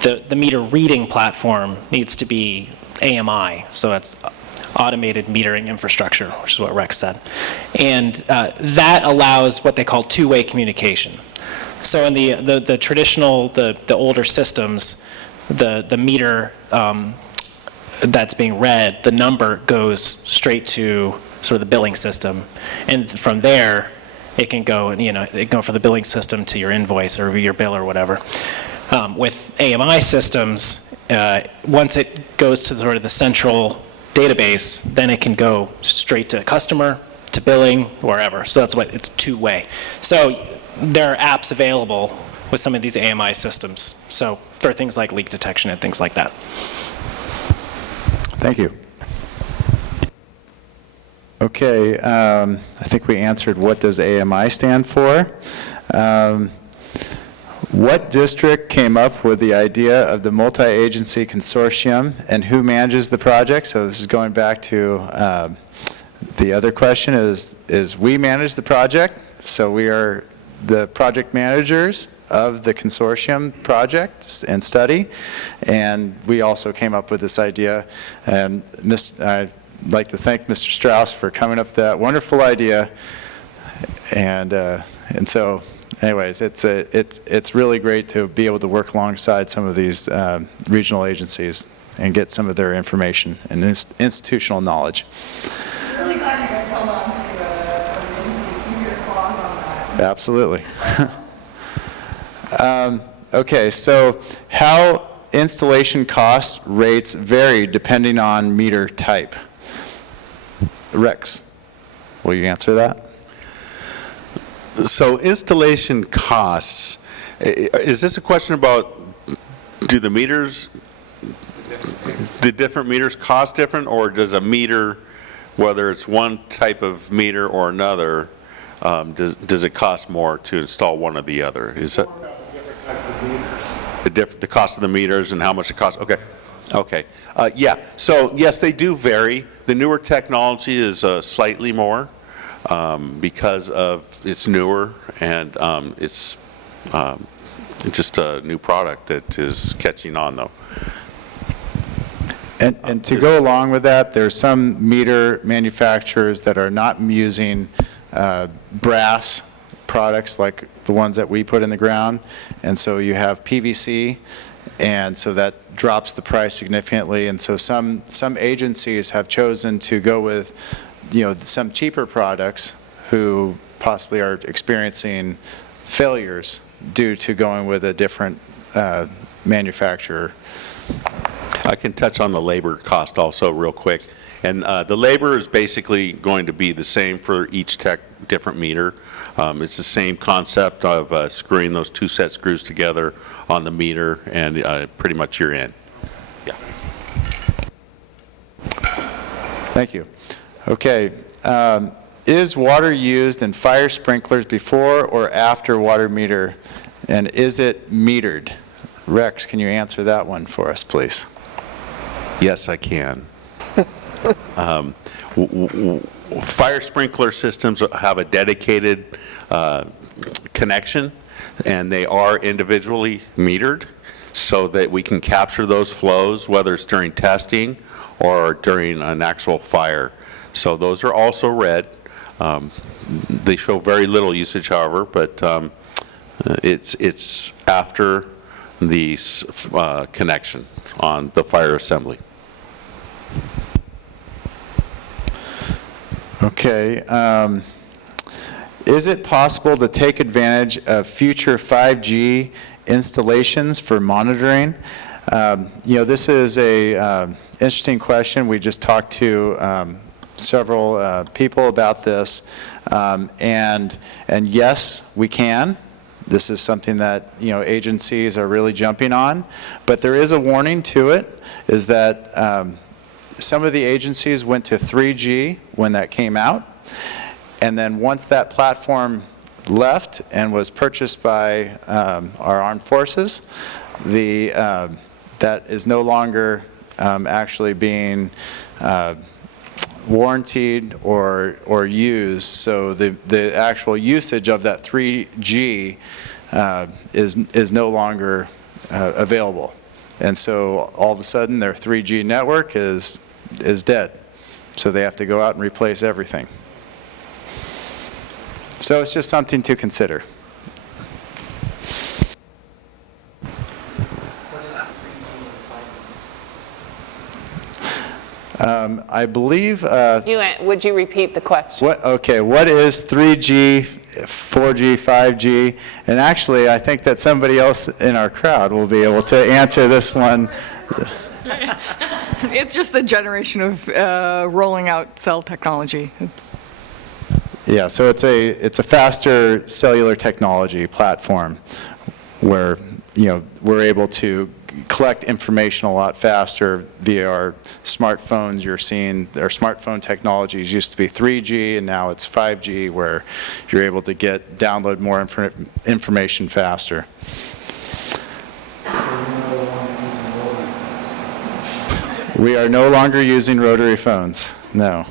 the meter reading platform needs to be AMI, so that's automated metering infrastructure, which is what Rex said. And that allows what they call two-way communication. So in the traditional, the older systems, the meter that's being read, the number goes straight to sort of the billing system, and from there it can go, it can go from the billing system to your invoice or your bill or whatever. With AMI systems, once it goes to sort of the central database, then it can go straight to customer, to billing, wherever. So that's what it's two-way. So there are apps available with some of these AMI systems, so for things like leak detection and things like that. Thank you. Okay, I think we answered what does AMI stand for. What district came up with the idea of the multi-agency consortium, and who manages the project? So this is going back to the other question is we manage the project, so we are the project managers of the consortium project and study, and we also came up with this idea, and I'd like to thank Mr. Strauss for coming up with that wonderful idea, and so anyways, it's really great to be able to work alongside some of these regional agencies and get some of their information and institutional knowledge. I'm really glad you guys held on to your clause on that. Absolutely. Okay, so how installation cost rates vary depending on meter type? Rex, will you answer that? So installation costs, is this a question about do the different meters cost different, or does a meter, whether it's one type of meter or another, does it cost more to install one or the other? Is that the cost of the meters and how much it costs? Okay. Okay. Yeah. So yes, they do vary. The newer technology is slightly more. Because of it's newer and it's just a new product that is catching on, though. And to go along with that, there's some meter manufacturers that are not using brass products like the ones that we put in the ground, and so you have PVC, and so that drops the price significantly. And so some agencies have chosen to go with some cheaper products who possibly are experiencing failures due to going with a different manufacturer. I can touch on the labor cost also real quick. And the labor is basically going to be the same for each different meter. It's the same concept of screwing those two set screws together on the meter, and pretty much you're in. Yeah. Thank you. Okay. Is water used in fire sprinklers before or after water meter, and is it metered? Rex, can you answer that one for us, please? Yes, I can. Fire sprinkler systems have a dedicated connection, and they are individually metered so that we can capture those flows, whether it's during testing or during an actual fire. So those are also read. They show very little usage, however, but it's after the connection on the fire assembly. Okay. Is it possible to take advantage of future 5G installations for monitoring? This is a interesting question. We just talked to several people about this, and yes, we can. This is something that agencies are really jumping on, but there is a warning to it, is that some of the agencies went to 3G when that came out, and then once that platform left and was purchased by our armed forces, the that is no longer actually being warranted or used. So the actual usage of that 3G is no longer available. And so all of a sudden their 3G network is dead. So they have to go out and replace everything. So it's just something to consider. I believe... Would you repeat the question? Okay, what is 3G, 4G, 5G? And actually, I think that somebody else in our crowd will be able to answer this one. It's just a generation of rolling out cell technology. Yeah, so it's a faster cellular technology platform where, we're able to collect information a lot faster via our smartphones. You're seeing our smartphone technologies used to be 3G, and now it's 5G, where you're able to download more information faster. We are no longer using rotary phones, no.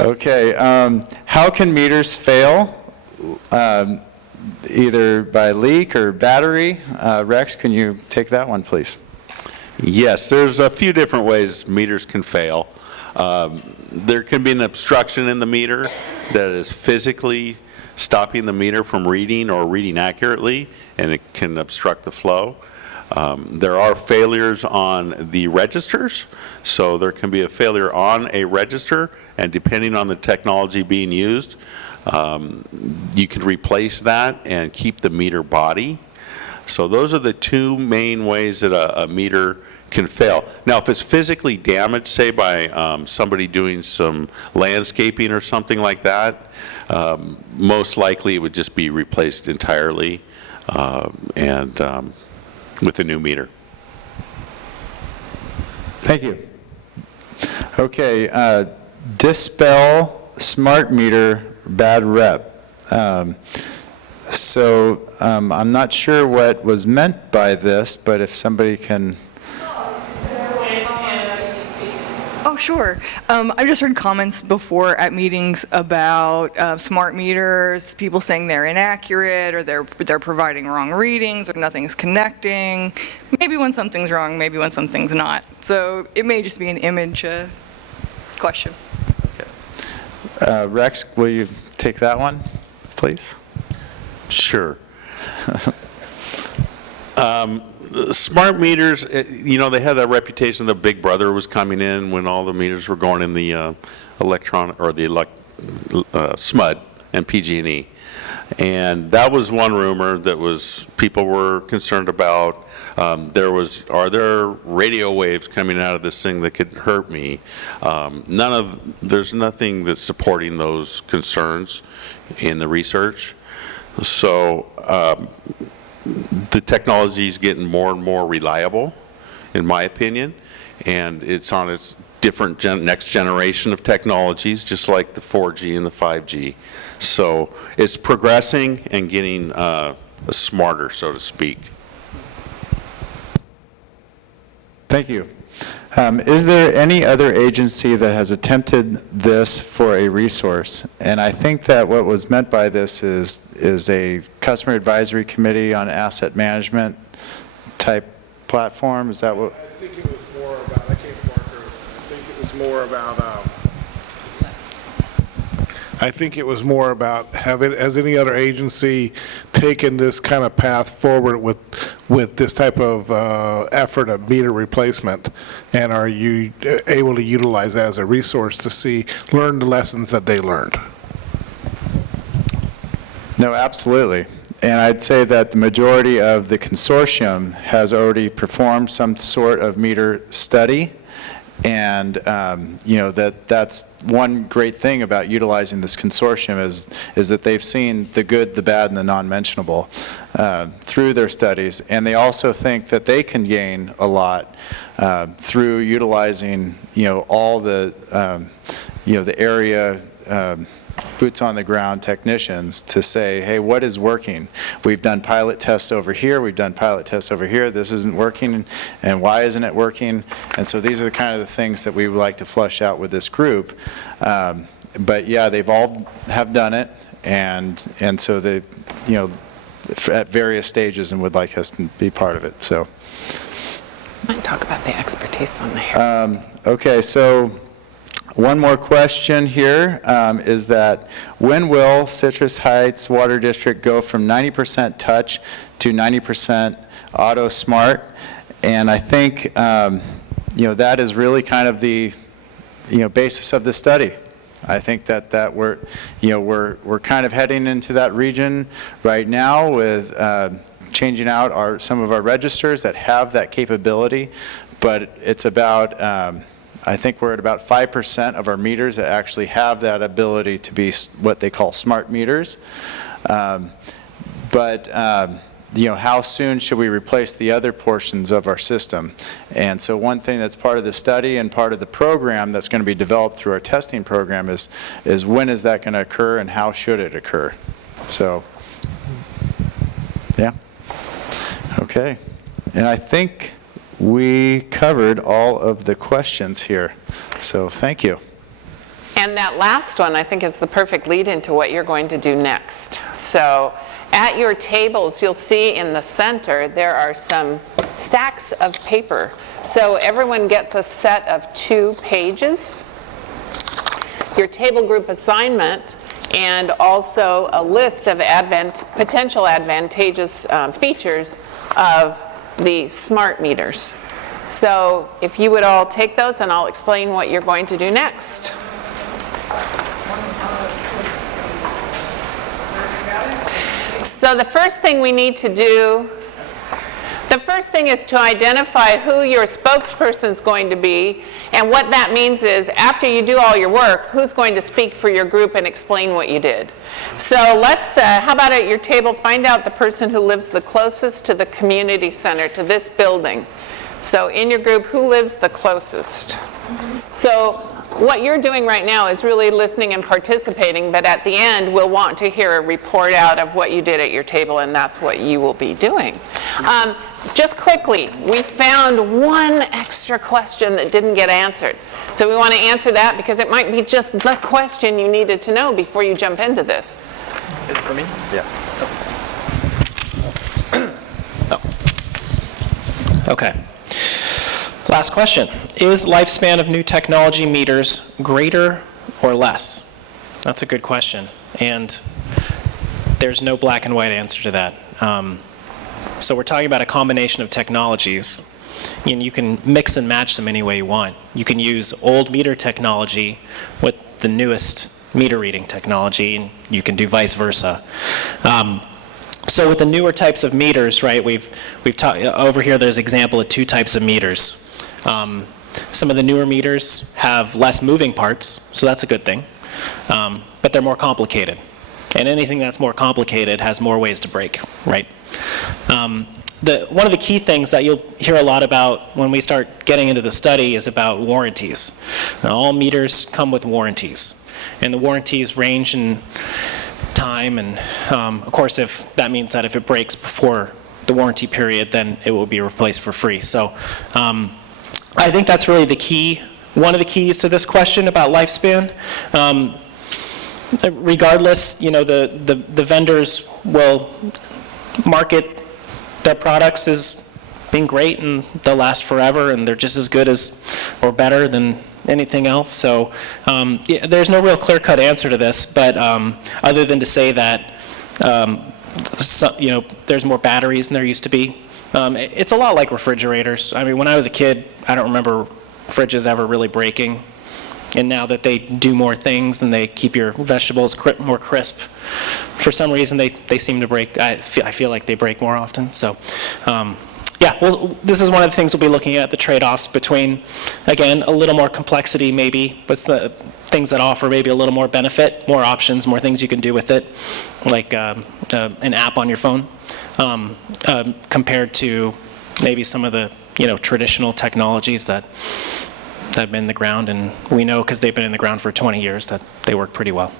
Okay, how can meters fail? Either by leak or battery? Rex, can you take that one, please? Yes, there's a few different ways meters can fail. There can be an obstruction in the meter that is physically stopping the meter from reading or reading accurately, and it can obstruct the flow. There are failures on the registers, so there can be a failure on a register, and depending on the technology being used, you can replace that and keep the meter body. So those are the two main ways that a meter can fail. Now, if it's physically damaged, say by somebody doing some landscaping or something like that, most likely it would just be replaced entirely and with a new meter. Thank you. Okay, dispel smart meter bad rep. So I'm not sure what was meant by this, but if somebody can... Oh, sure. I've just heard comments before at meetings about smart meters, people saying they're inaccurate, or they're providing wrong readings, or nothing's connecting. Maybe when something's wrong, maybe when something's not. So it may just be an image question. Okay. Rex, will you take that one, please? Sure. Smart meters, they had that reputation that Big Brother was coming in when all the meters were going in the electron or the SMUD and PG&E. And that was one rumor that people were concerned about. Are there radio waves coming out of this thing that could hurt me? There's nothing that's supporting those concerns in the research. So the technology is getting more and more reliable, in my opinion, and it's on its different next generation of technologies, just like the 4G and the 5G. So it's progressing and getting smarter, so to speak. Thank you. Is there any other agency that has attempted this for a resource? And I think that what was meant by this is a customer advisory committee on asset management type platform. Is that what? I think it was more about, I can't marker, I think it was more about, has any other agency taken this kind of path forward with this type of effort of meter replacement? And are you able to utilize that as a resource to learn the lessons that they learned? No, absolutely. And I'd say that the majority of the consortium has already performed some sort of meter study, And, you know, that's one great thing about utilizing this consortium is that they've seen the good, the bad, and the non-mentionable through their studies. And they also think that they can gain a lot through utilizing, you know, all the, you know, the area boots on the ground technicians to say, hey, what is working? We've done pilot tests over here, we've done pilot tests over here, this isn't working, and why isn't it working? And so these are the kind of the things that we would like to flesh out with this group. But yeah, they've all have done it, and so they, you know, at various stages, and would like us to be part of it, so. Might talk about the expertise on the hair. Okay, so one more question here is that when will Citrus Heights Water District go from 90% touch to 90% auto smart? And I think, you know, that is really kind of the, you know, basis of the study. I think that we're, you know, we're kind of heading into that region right now with changing out some of our registers that have that capability, but it's about, I think we're at about 5% of our meters that actually have that ability to be what they call smart meters. You know, how soon should we replace the other portions of our system? And so one thing that's part of the study and part of the program that's going to be developed through our testing program is when is that going to occur and how should it occur? So, yeah. Okay. And I think we covered all of the questions here, so thank you. And that last one, I think, is the perfect lead into what you're going to do next. So at your tables, you'll see in the center there are some stacks of paper. So everyone gets a set of 2 pages, your table group assignment, and also a list of potential advantageous features of the smart meters. So if you would all take those, and I'll explain what you're going to do next. So the first thing we need to do, the first thing is to identify who your spokesperson's going to be, and what that means is after you do all your work, who's going to speak for your group and explain what you did. So let's, how about at your table, find out the person who lives the closest to the community center, to this building. So in your group, who lives the closest? So what you're doing right now is really listening and participating, but at the end, we'll want to hear a report out of what you did at your table, and that's what you will be doing. Just quickly, we found one extra question that didn't get answered. So we want to answer that because it might be just the question you needed to know before you jump into this. Is it for me? Yeah. Okay. Last question. Is lifespan of new technology meters greater or less? That's a good question. And there's no black and white answer to that. So we're talking about a combination of technologies, and you can mix and match them any way you want. You can use old meter technology with the newest meter reading technology, and you can do vice versa. So with the newer types of meters, right, we've talked over here, there's an example of 2 types of meters. Some of the newer meters have less moving parts, so that's a good thing, but they're more complicated. And anything that's more complicated has more ways to break, right? One of the key things that you'll hear a lot about when we start getting into the study is about warranties. Now, all meters come with warranties, and the warranties range in time, and of course, if that means that if it breaks before the warranty period, then it will be replaced for free. So I think that's really the key, one of the keys to this question about lifespan. Regardless, you know, the vendors will market their products as being great and they'll last forever and they're just as good as or better than anything else. So yeah, there's no real clear-cut answer to this, but other than to say that you know, there's more batteries than there used to be. It's a lot like refrigerators. I mean, when I was a kid, I don't remember fridges ever really breaking. And now that they do more things and they keep your vegetables more crisp, for some reason they seem to break. I feel like they break more often. So Yeah, well, this is one of the things we'll be looking at, the trade-offs between, again, a little more complexity maybe, with the things that offer maybe a little more benefit, more options, more things you can do with it, like an app on your phone, compared to maybe some of the, traditional technologies that have been in the ground, and we know because they've been in the ground for 20 years that they work pretty well.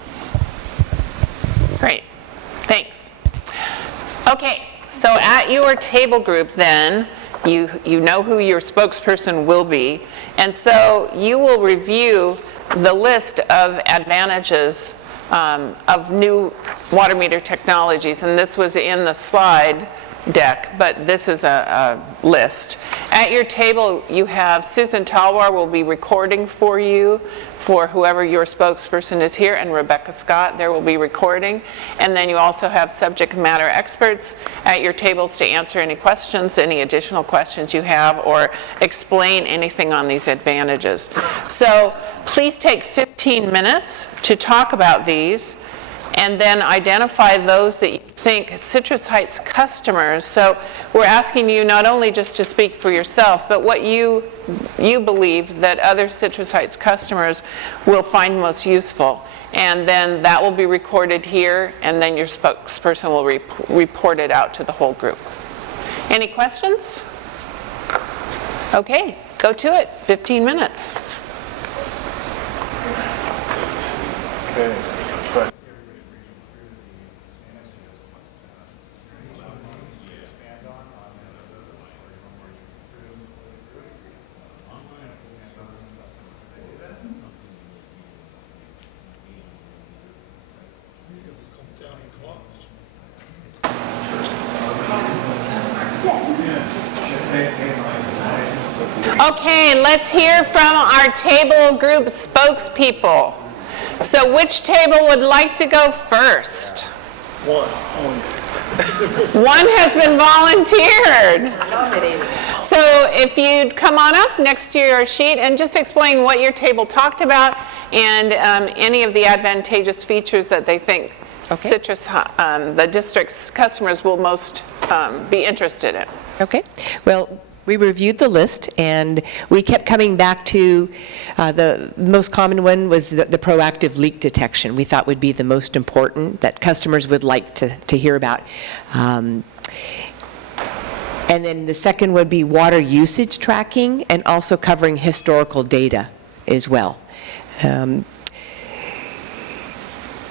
Great, thanks. Okay, so at your table group then, you know who your spokesperson will be, and so you will review the list of advantages of new water meter technologies, and this was in the slide deck, but this is a list. At your table, you have Susan Talwar will be recording for you, for whoever your spokesperson is here, and Rebecca Scott there will be recording. And then you also have subject matter experts at your tables to answer any questions, any additional questions you have, or explain anything on these advantages. So please take 15 minutes to talk about these, and then identify those that you think Citrus Heights customers. So we're asking you not only just to speak for yourself, but what you believe that other Citrus Heights customers will find most useful. And then that will be recorded here, and then your spokesperson will report it out to the whole group. Any questions? Okay, go to it, 15 minutes. Okay. Okay, let's hear from our table group spokespeople. So which table would like to go first? One has been volunteered. So if you'd come on up next to your sheet and just explain what your table talked about and any of the advantageous features that they think Citrus, the district's customers will most be interested in. Okay. Well, we reviewed the list, and we kept coming back to the most common one was the proactive leak detection. We thought would be the most important, that customers would like to hear about. And then the second would be water usage tracking, and also covering historical data as well. And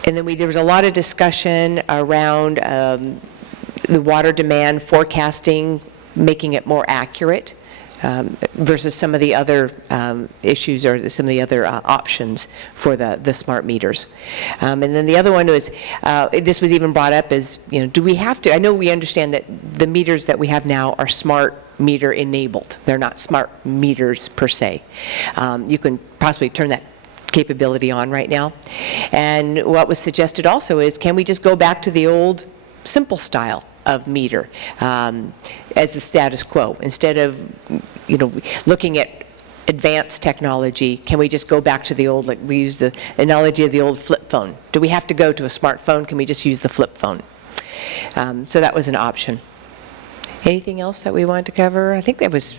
then there was a lot of discussion around the water demand forecasting, making it more accurate versus some of the other issues or some of the other options for the smart meters. And then the other one was, this was even brought up as, do we have to, I know we understand that the meters that we have now are smart meter enabled. They're not smart meters per se. You can possibly turn that capability on right now. And what was suggested also is, can we just go back to the old simple style of meter as the status quo? Instead of, looking at advanced technology, can we just go back to the old, like we use the analogy of the old flip phone? Do we have to go to a smartphone? Can we just use the flip phone? So that was an option. Anything else that we wanted to cover? I think that was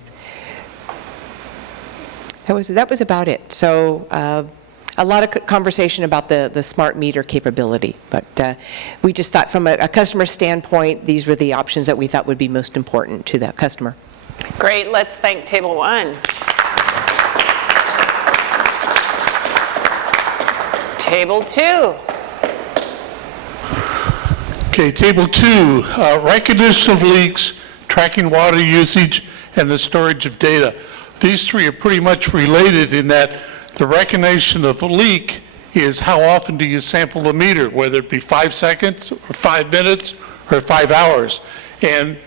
about it. So a lot of conversation about the smart meter capability, but we just thought from a customer standpoint, these were the options that we thought would be most important to that customer. Great, let's thank Table 1. Table 2. Okay, Table 2, recognition of leaks, tracking water usage, and the storage of data. These three are pretty much related in that the recognition of a leak is how often do you sample the meter, whether it be 5 seconds or 5 minutes or 5 hours. And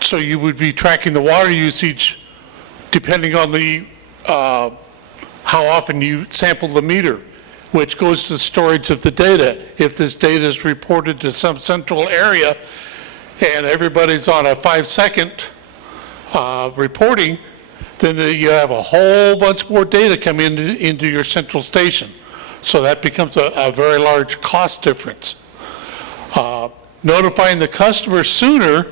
so you would be tracking the water usage depending on the how often you sample the meter, which goes to the storage of the data. If this data is reported to some central area and everybody's on a 5-second reporting, then you have a whole bunch more data coming into your central station. So that becomes a very large cost difference. Notifying the customer sooner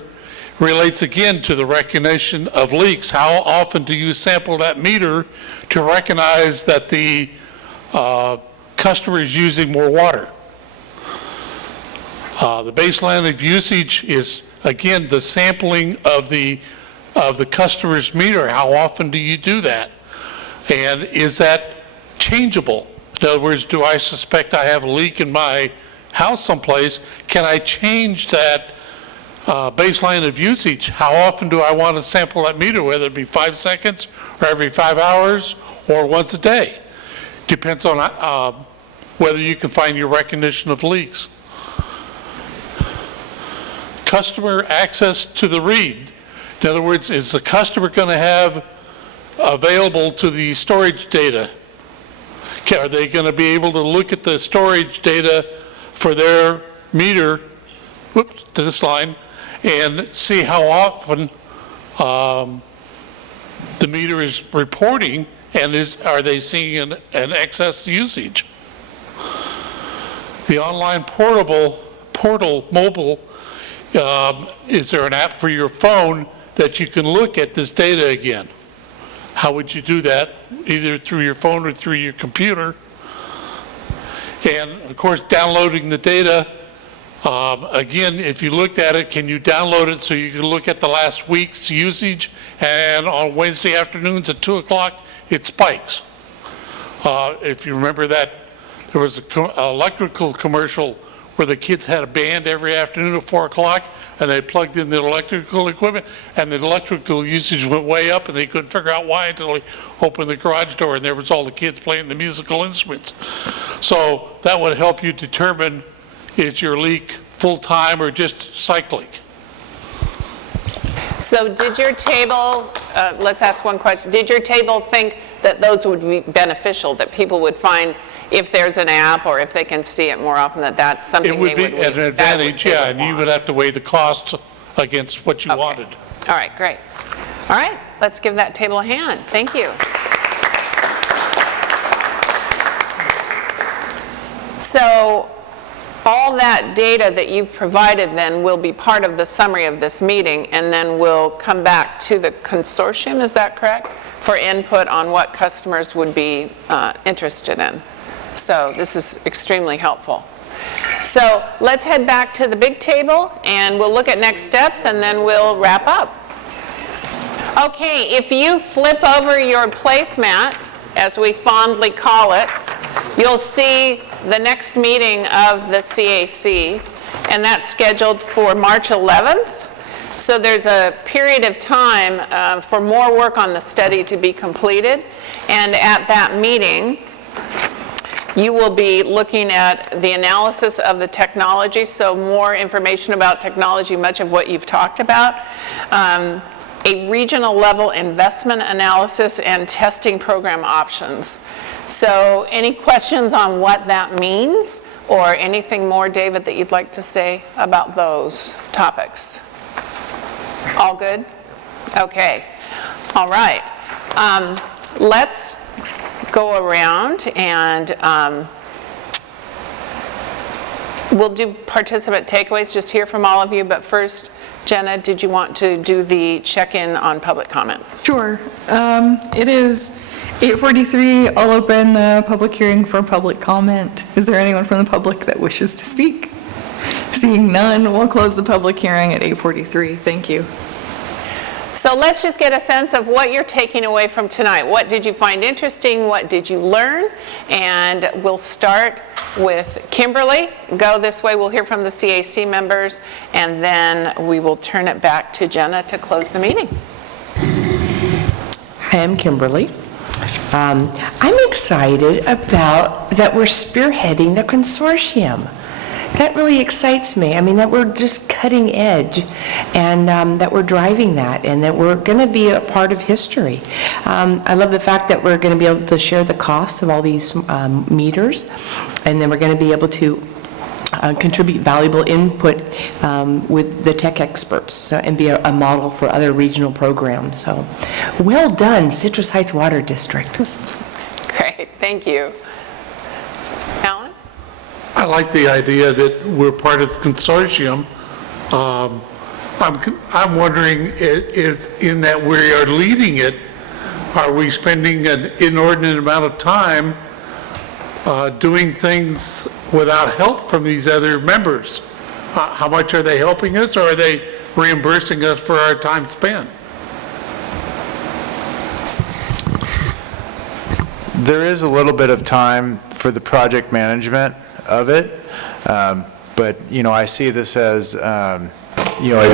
relates again to the recognition of leaks. How often do you sample that meter to recognize that the customer is using more water? The baseline of usage is, again, the sampling of the customer's meter. How often do you do that? And is that changeable? In other words, do I suspect I have a leak in my house someplace? Can I change that baseline of usage? How often do I want to sample that meter, whether it be 5 seconds or every 5 hours or once a day? Depends on whether you can find your recognition of leaks. Customer access to the read. In other words, is the customer going to have available to the storage data? Are they going to be able to look at the storage data for their meter, whoops, to this line, and see how often the meter is reporting, and are they seeing an excess usage? The online portal mobile, is there an app for your phone that you can look at this data again? How would you do that? Either through your phone or through your computer. And of course, downloading the data, again, if you looked at it, can you download it so you can look at the last week's usage, and on Wednesday afternoons at 2 o'clock, it spikes. If you remember that, there was an electrical commercial where the kids had a band every afternoon at 4 o'clock, and they plugged in the electrical equipment, and the electrical usage went way up, and they couldn't figure out why until they opened the garage door, and there was all the kids playing the musical instruments. So that would help you determine, is your leak full-time or just cyclic? So did your table, let's ask one question, did your table think that those would be beneficial, that people would find if there's an app or if they can see it more often, that that's something they would... It would be an advantage, yeah, and you would have to weigh the costs against what you wanted. All right, great. All right, let's give that table a hand. Thank you. So all that data that you've provided then will be part of the summary of this meeting, and then we'll come back to the consortium, is that correct? For input on what customers would be interested in. So this is extremely helpful. So let's head back to the big table, and we'll look at next steps, and then we'll wrap up. Okay, if you flip over your placemat, as we fondly call it, you'll see the next meeting of the CAC, and that's scheduled for March 11th. So there's a period of time for more work on the study to be completed, and at that meeting, you will be looking at the analysis of the technology, so more information about technology, much of what you've talked about, a regional level investment analysis, and testing program options. So any questions on what that means, or anything more, David, that you'd like to say about those topics? All good? Okay. All right. Let's go around and we'll do participant takeaways, just hear from all of you, but first, Jenna, did you want to do the check-in on public comment? Sure. It is 8:43. I'll open the public hearing for public comment. Is there anyone from the public that wishes to speak? Seeing none, we'll close the public hearing at 8:43. Thank you. So let's just get a sense of what you're taking away from tonight. What did you find interesting? What did you learn? And we'll start with Kimberly. Go this way. We'll hear from the CAC members, and then we will turn it back to Jenna to close the meeting. Hi, I'm Kimberly. I'm excited about that we're spearheading the consortium. That really excites me. I mean, that we're just cutting edge, and that we're driving that, and that we're going to be a part of history. I love the fact that we're going to be able to share the cost of all these meters, and then we're going to be able to contribute valuable input with the tech experts, and be a model for other regional programs. So, well done, Citrus Heights Water District. Great, thank you. Alan? I like the idea that we're part of the consortium. I'm wondering if, in that we are leading it, are we spending an inordinate amount of time doing things without help from these other members? How much are they helping us, or are they reimbursing us for our time spent? There is a little bit of time for the project management of it, but, I see this as, a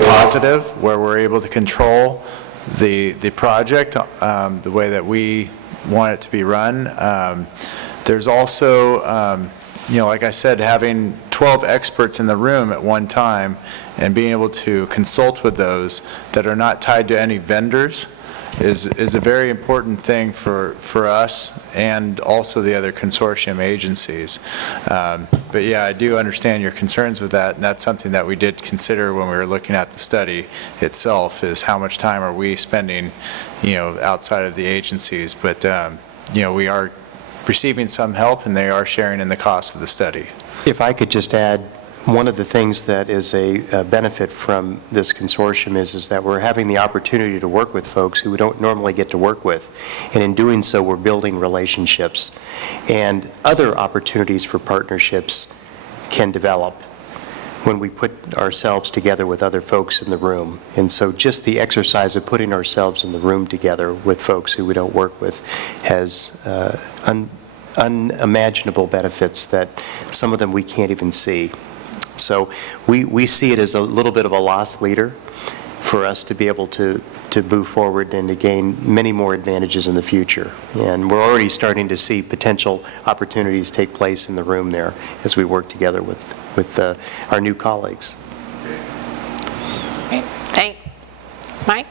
positive, where we're able to control the project the way that we want it to be run. There's also, like I said, having 12 experts in the room at one time and being able to consult with those that are not tied to any vendors is a very important thing for us and also the other consortium agencies. But yeah, I do understand your concerns with that, and that's something that we did consider when we were looking at the study itself, is how much time are we spending, outside of the agencies. But, we are receiving some help, and they are sharing in the cost of the study. If I could just add, one of the things that is a benefit from this consortium is that we're having the opportunity to work with folks who we don't normally get to work with. And in doing so, we're building relationships. And other opportunities for partnerships can develop when we put ourselves together with other folks in the room. And so just the exercise of putting ourselves in the room together with folks who we don't work with has unimaginable benefits that some of them we can't even see. So we see it as a little bit of a lost leader for us to be able to move forward and to gain many more advantages in the future. And we're already starting to see potential opportunities take place in the room there as we work together with our new colleagues. Great. Thanks. Mike?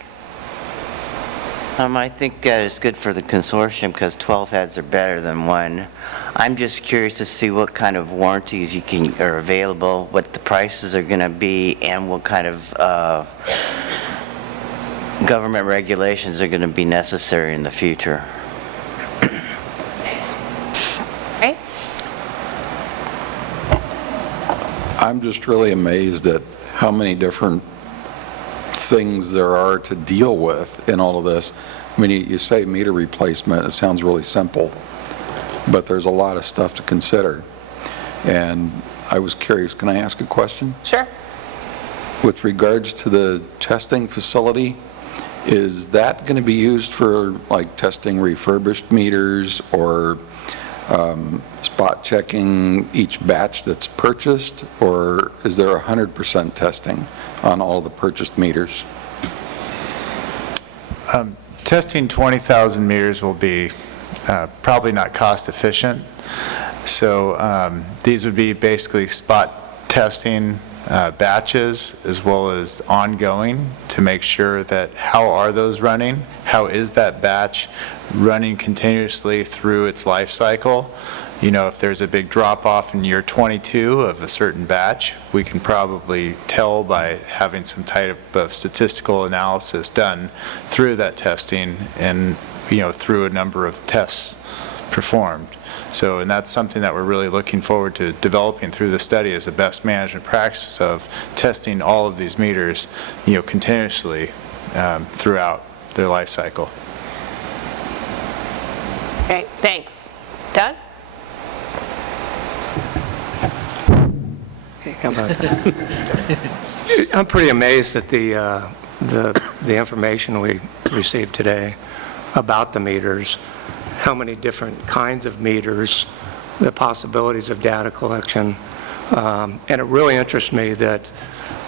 I think it's good for the consortium because 12 heads are better than one. I'm just curious to see what kind of warranties are available, what the prices are going to be, and what kind of government regulations are going to be necessary in the future. Right. I'm just really amazed at how many different things there are to deal with in all of this. I mean, you say meter replacement, it sounds really simple, but there's a lot of stuff to consider. And I was curious, can I ask a question? Sure. With regards to the testing facility, is that going to be used for like testing refurbished meters or spot checking each batch that's purchased, or is there 100% testing on all the purchased meters? Testing 20,000 meters will be probably not cost efficient. So these would be basically spot testing batches as well as ongoing to make sure that how are those running? How is that batch running continuously through its life cycle? If there's a big drop off in year 22 of a certain batch, we can probably tell by having some type of statistical analysis done through that testing and, through a number of tests performed. So, and that's something that we're really looking forward to developing through the study as the best management practice of testing all of these meters, continuously throughout their life cycle. Okay, thanks. Doug? How about that? I'm pretty amazed at the information we received today about the meters, how many different kinds of meters, the possibilities of data collection. And it really interests me that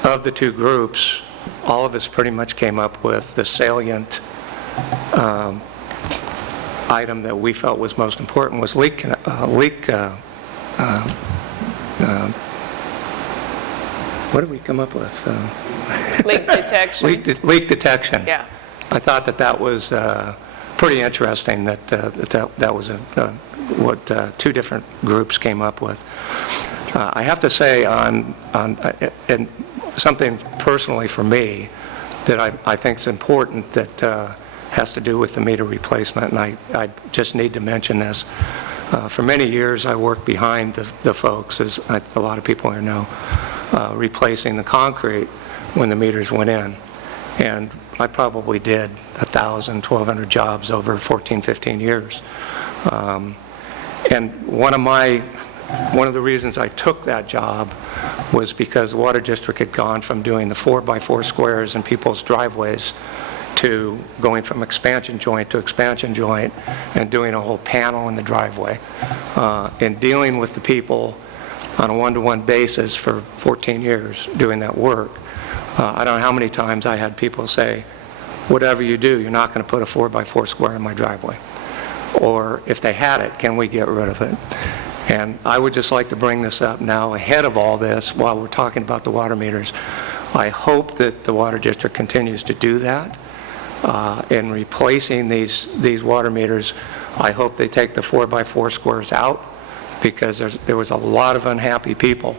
of the two groups, all of us pretty much came up with the salient item that we felt was most important was leak what did we come up with? Leak detection. Leak detection. Yeah. I thought that was pretty interesting that that was what two different groups came up with. I have to say and something personally for me that I think is important that has to do with the meter replacement, and I just need to mention this. For many years, I worked behind the folks, as a lot of people here know, replacing the concrete. when the meters went in. And I probably did 1,000, 1,200 jobs over 14, 15 years. And one of the reasons I took that job was because the Water District had gone from doing the 4x4 squares in people's driveways to going from expansion joint to expansion joint and doing a whole panel in the driveway. And dealing with the people on a one-to-one basis for 14 years doing that work, I don't know how many times I had people say, whatever you do, you're not going to put a 4x4 square in my driveway. Or if they had it, can we get rid of it? And I would just like to bring this up now ahead of all this while we're talking about the water meters. I hope that the Water District continues to do that. In replacing these water meters, I hope they take the 4x4 squares out, because there was a lot of unhappy people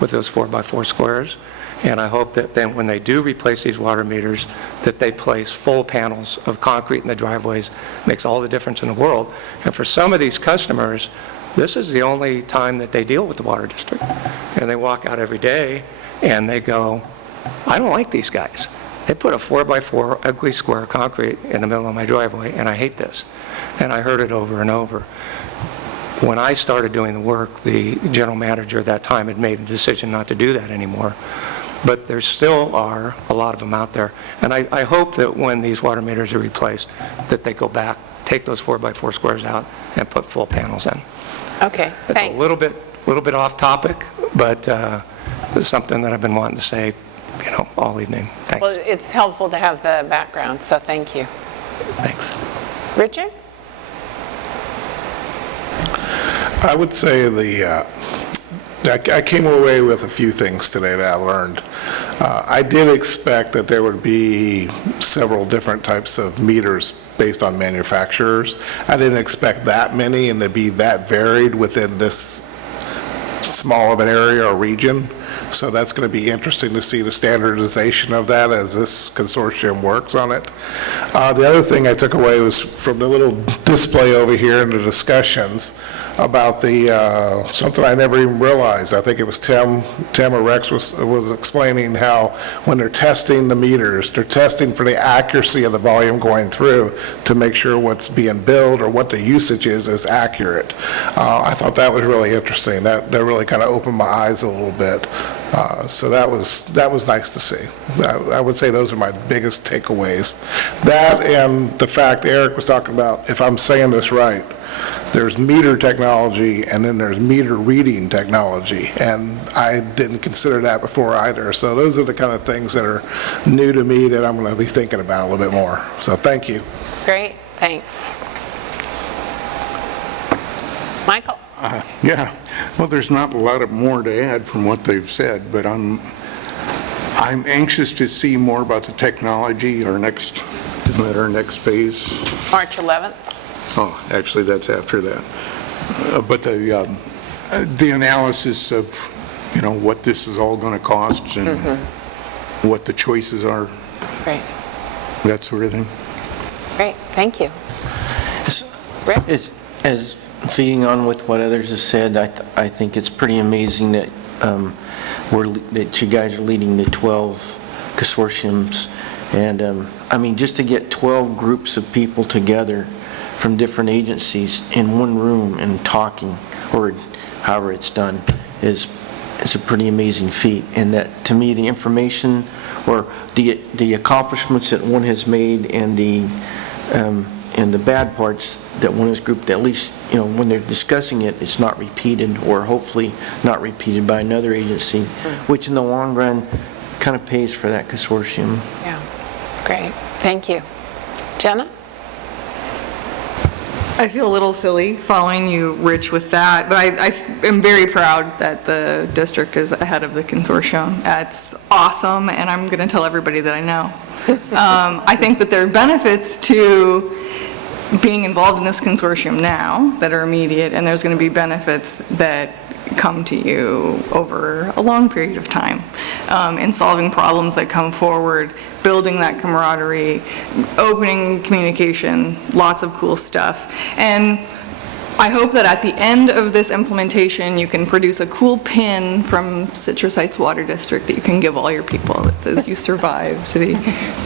with those 4x4 squares. And I hope that then when they do replace these water meters, that they place full panels of concrete in the driveways. Makes all the difference in the world. And for some of these customers, this is the only time that they deal with the Water District. And they walk out every day and they go, I don't like these guys. They put a 4x4 ugly square of concrete in the middle of my driveway, and I hate this. And I heard it over and over. When I started doing the work, the general manager at that time had made the decision not to do that anymore. But there still are a lot of them out there. And I hope that when these water meters are replaced, that they go back, take those 4x4 squares out, and put full panels in. Okay, It's thanks. a little bit off topic, but it's something that I've been wanting to say, all evening. Thanks. Well, it's helpful to have the background, so thank you. Thanks. Richard? I would say I came away with a few things today that I learned. I did expect that there would be several different types of meters based on manufacturers. I didn't expect that many and to be that varied within this small of an area or region. So that's going to be interesting to see the standardization of that as this consortium works on it. The other thing I took away was from the little display over here in the discussions about the, something I never even realized. I think it was Tim or Rex was explaining how when they're testing the meters, they're testing for the accuracy of the volume going through to make sure what's being billed or what the usage is accurate. I thought that was really interesting. That really kind of opened my eyes a little bit. So that was nice to see. I would say those are my biggest takeaways. That and the fact Eric was talking about, if I'm saying this right, there's meter technology and then there's meter reading technology, and I didn't consider that before either. So those are the kind of things that are new to me that I'm going to be thinking about a little bit more. So thank you. Great, thanks. Michael? Yeah, well, there's not a lot more to add from what they've said, but I'm anxious to see more about the technology, our next phase. March 11th? Oh, actually, that's after that. But the analysis of, what this is all going to cost and what the choices are. Great. That sort of thing. Great, thank you. Rick? As feeding on with what others have said, I think it's pretty amazing that that you guys are leading the 12 consortiums. And I mean, just to get 12 groups of people together from different agencies in one room and talking, or however it's done, is a pretty amazing feat. And that, to me, the information or the accomplishments that one has made and the bad parts that one has grouped, at least, when they're discussing it, it's not repeated, or hopefully not repeated by another agency, which in the long run kind of pays for that consortium. Yeah, great, thank you. Jenna? I feel a little silly following you, Rich, with that, but I am very proud that the district is ahead of the consortium. That's awesome, and I'm going to tell everybody that I know. I think that there are benefits to being involved in this consortium now that are immediate, and there's going to be benefits that come to you over a long period of time in solving problems that come forward, building that camaraderie, opening communication, lots of cool stuff. And I hope that at the end of this implementation, you can produce a cool pin from Citrus Heights Water District that you can give all your people that says you survived the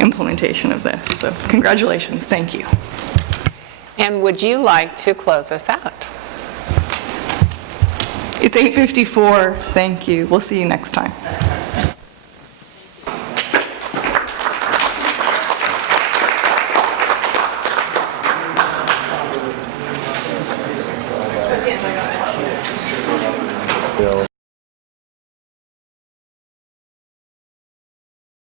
implementation of this. So congratulations, thank you. And would you like to close us out? It's 8:54, thank you. We'll see you next time.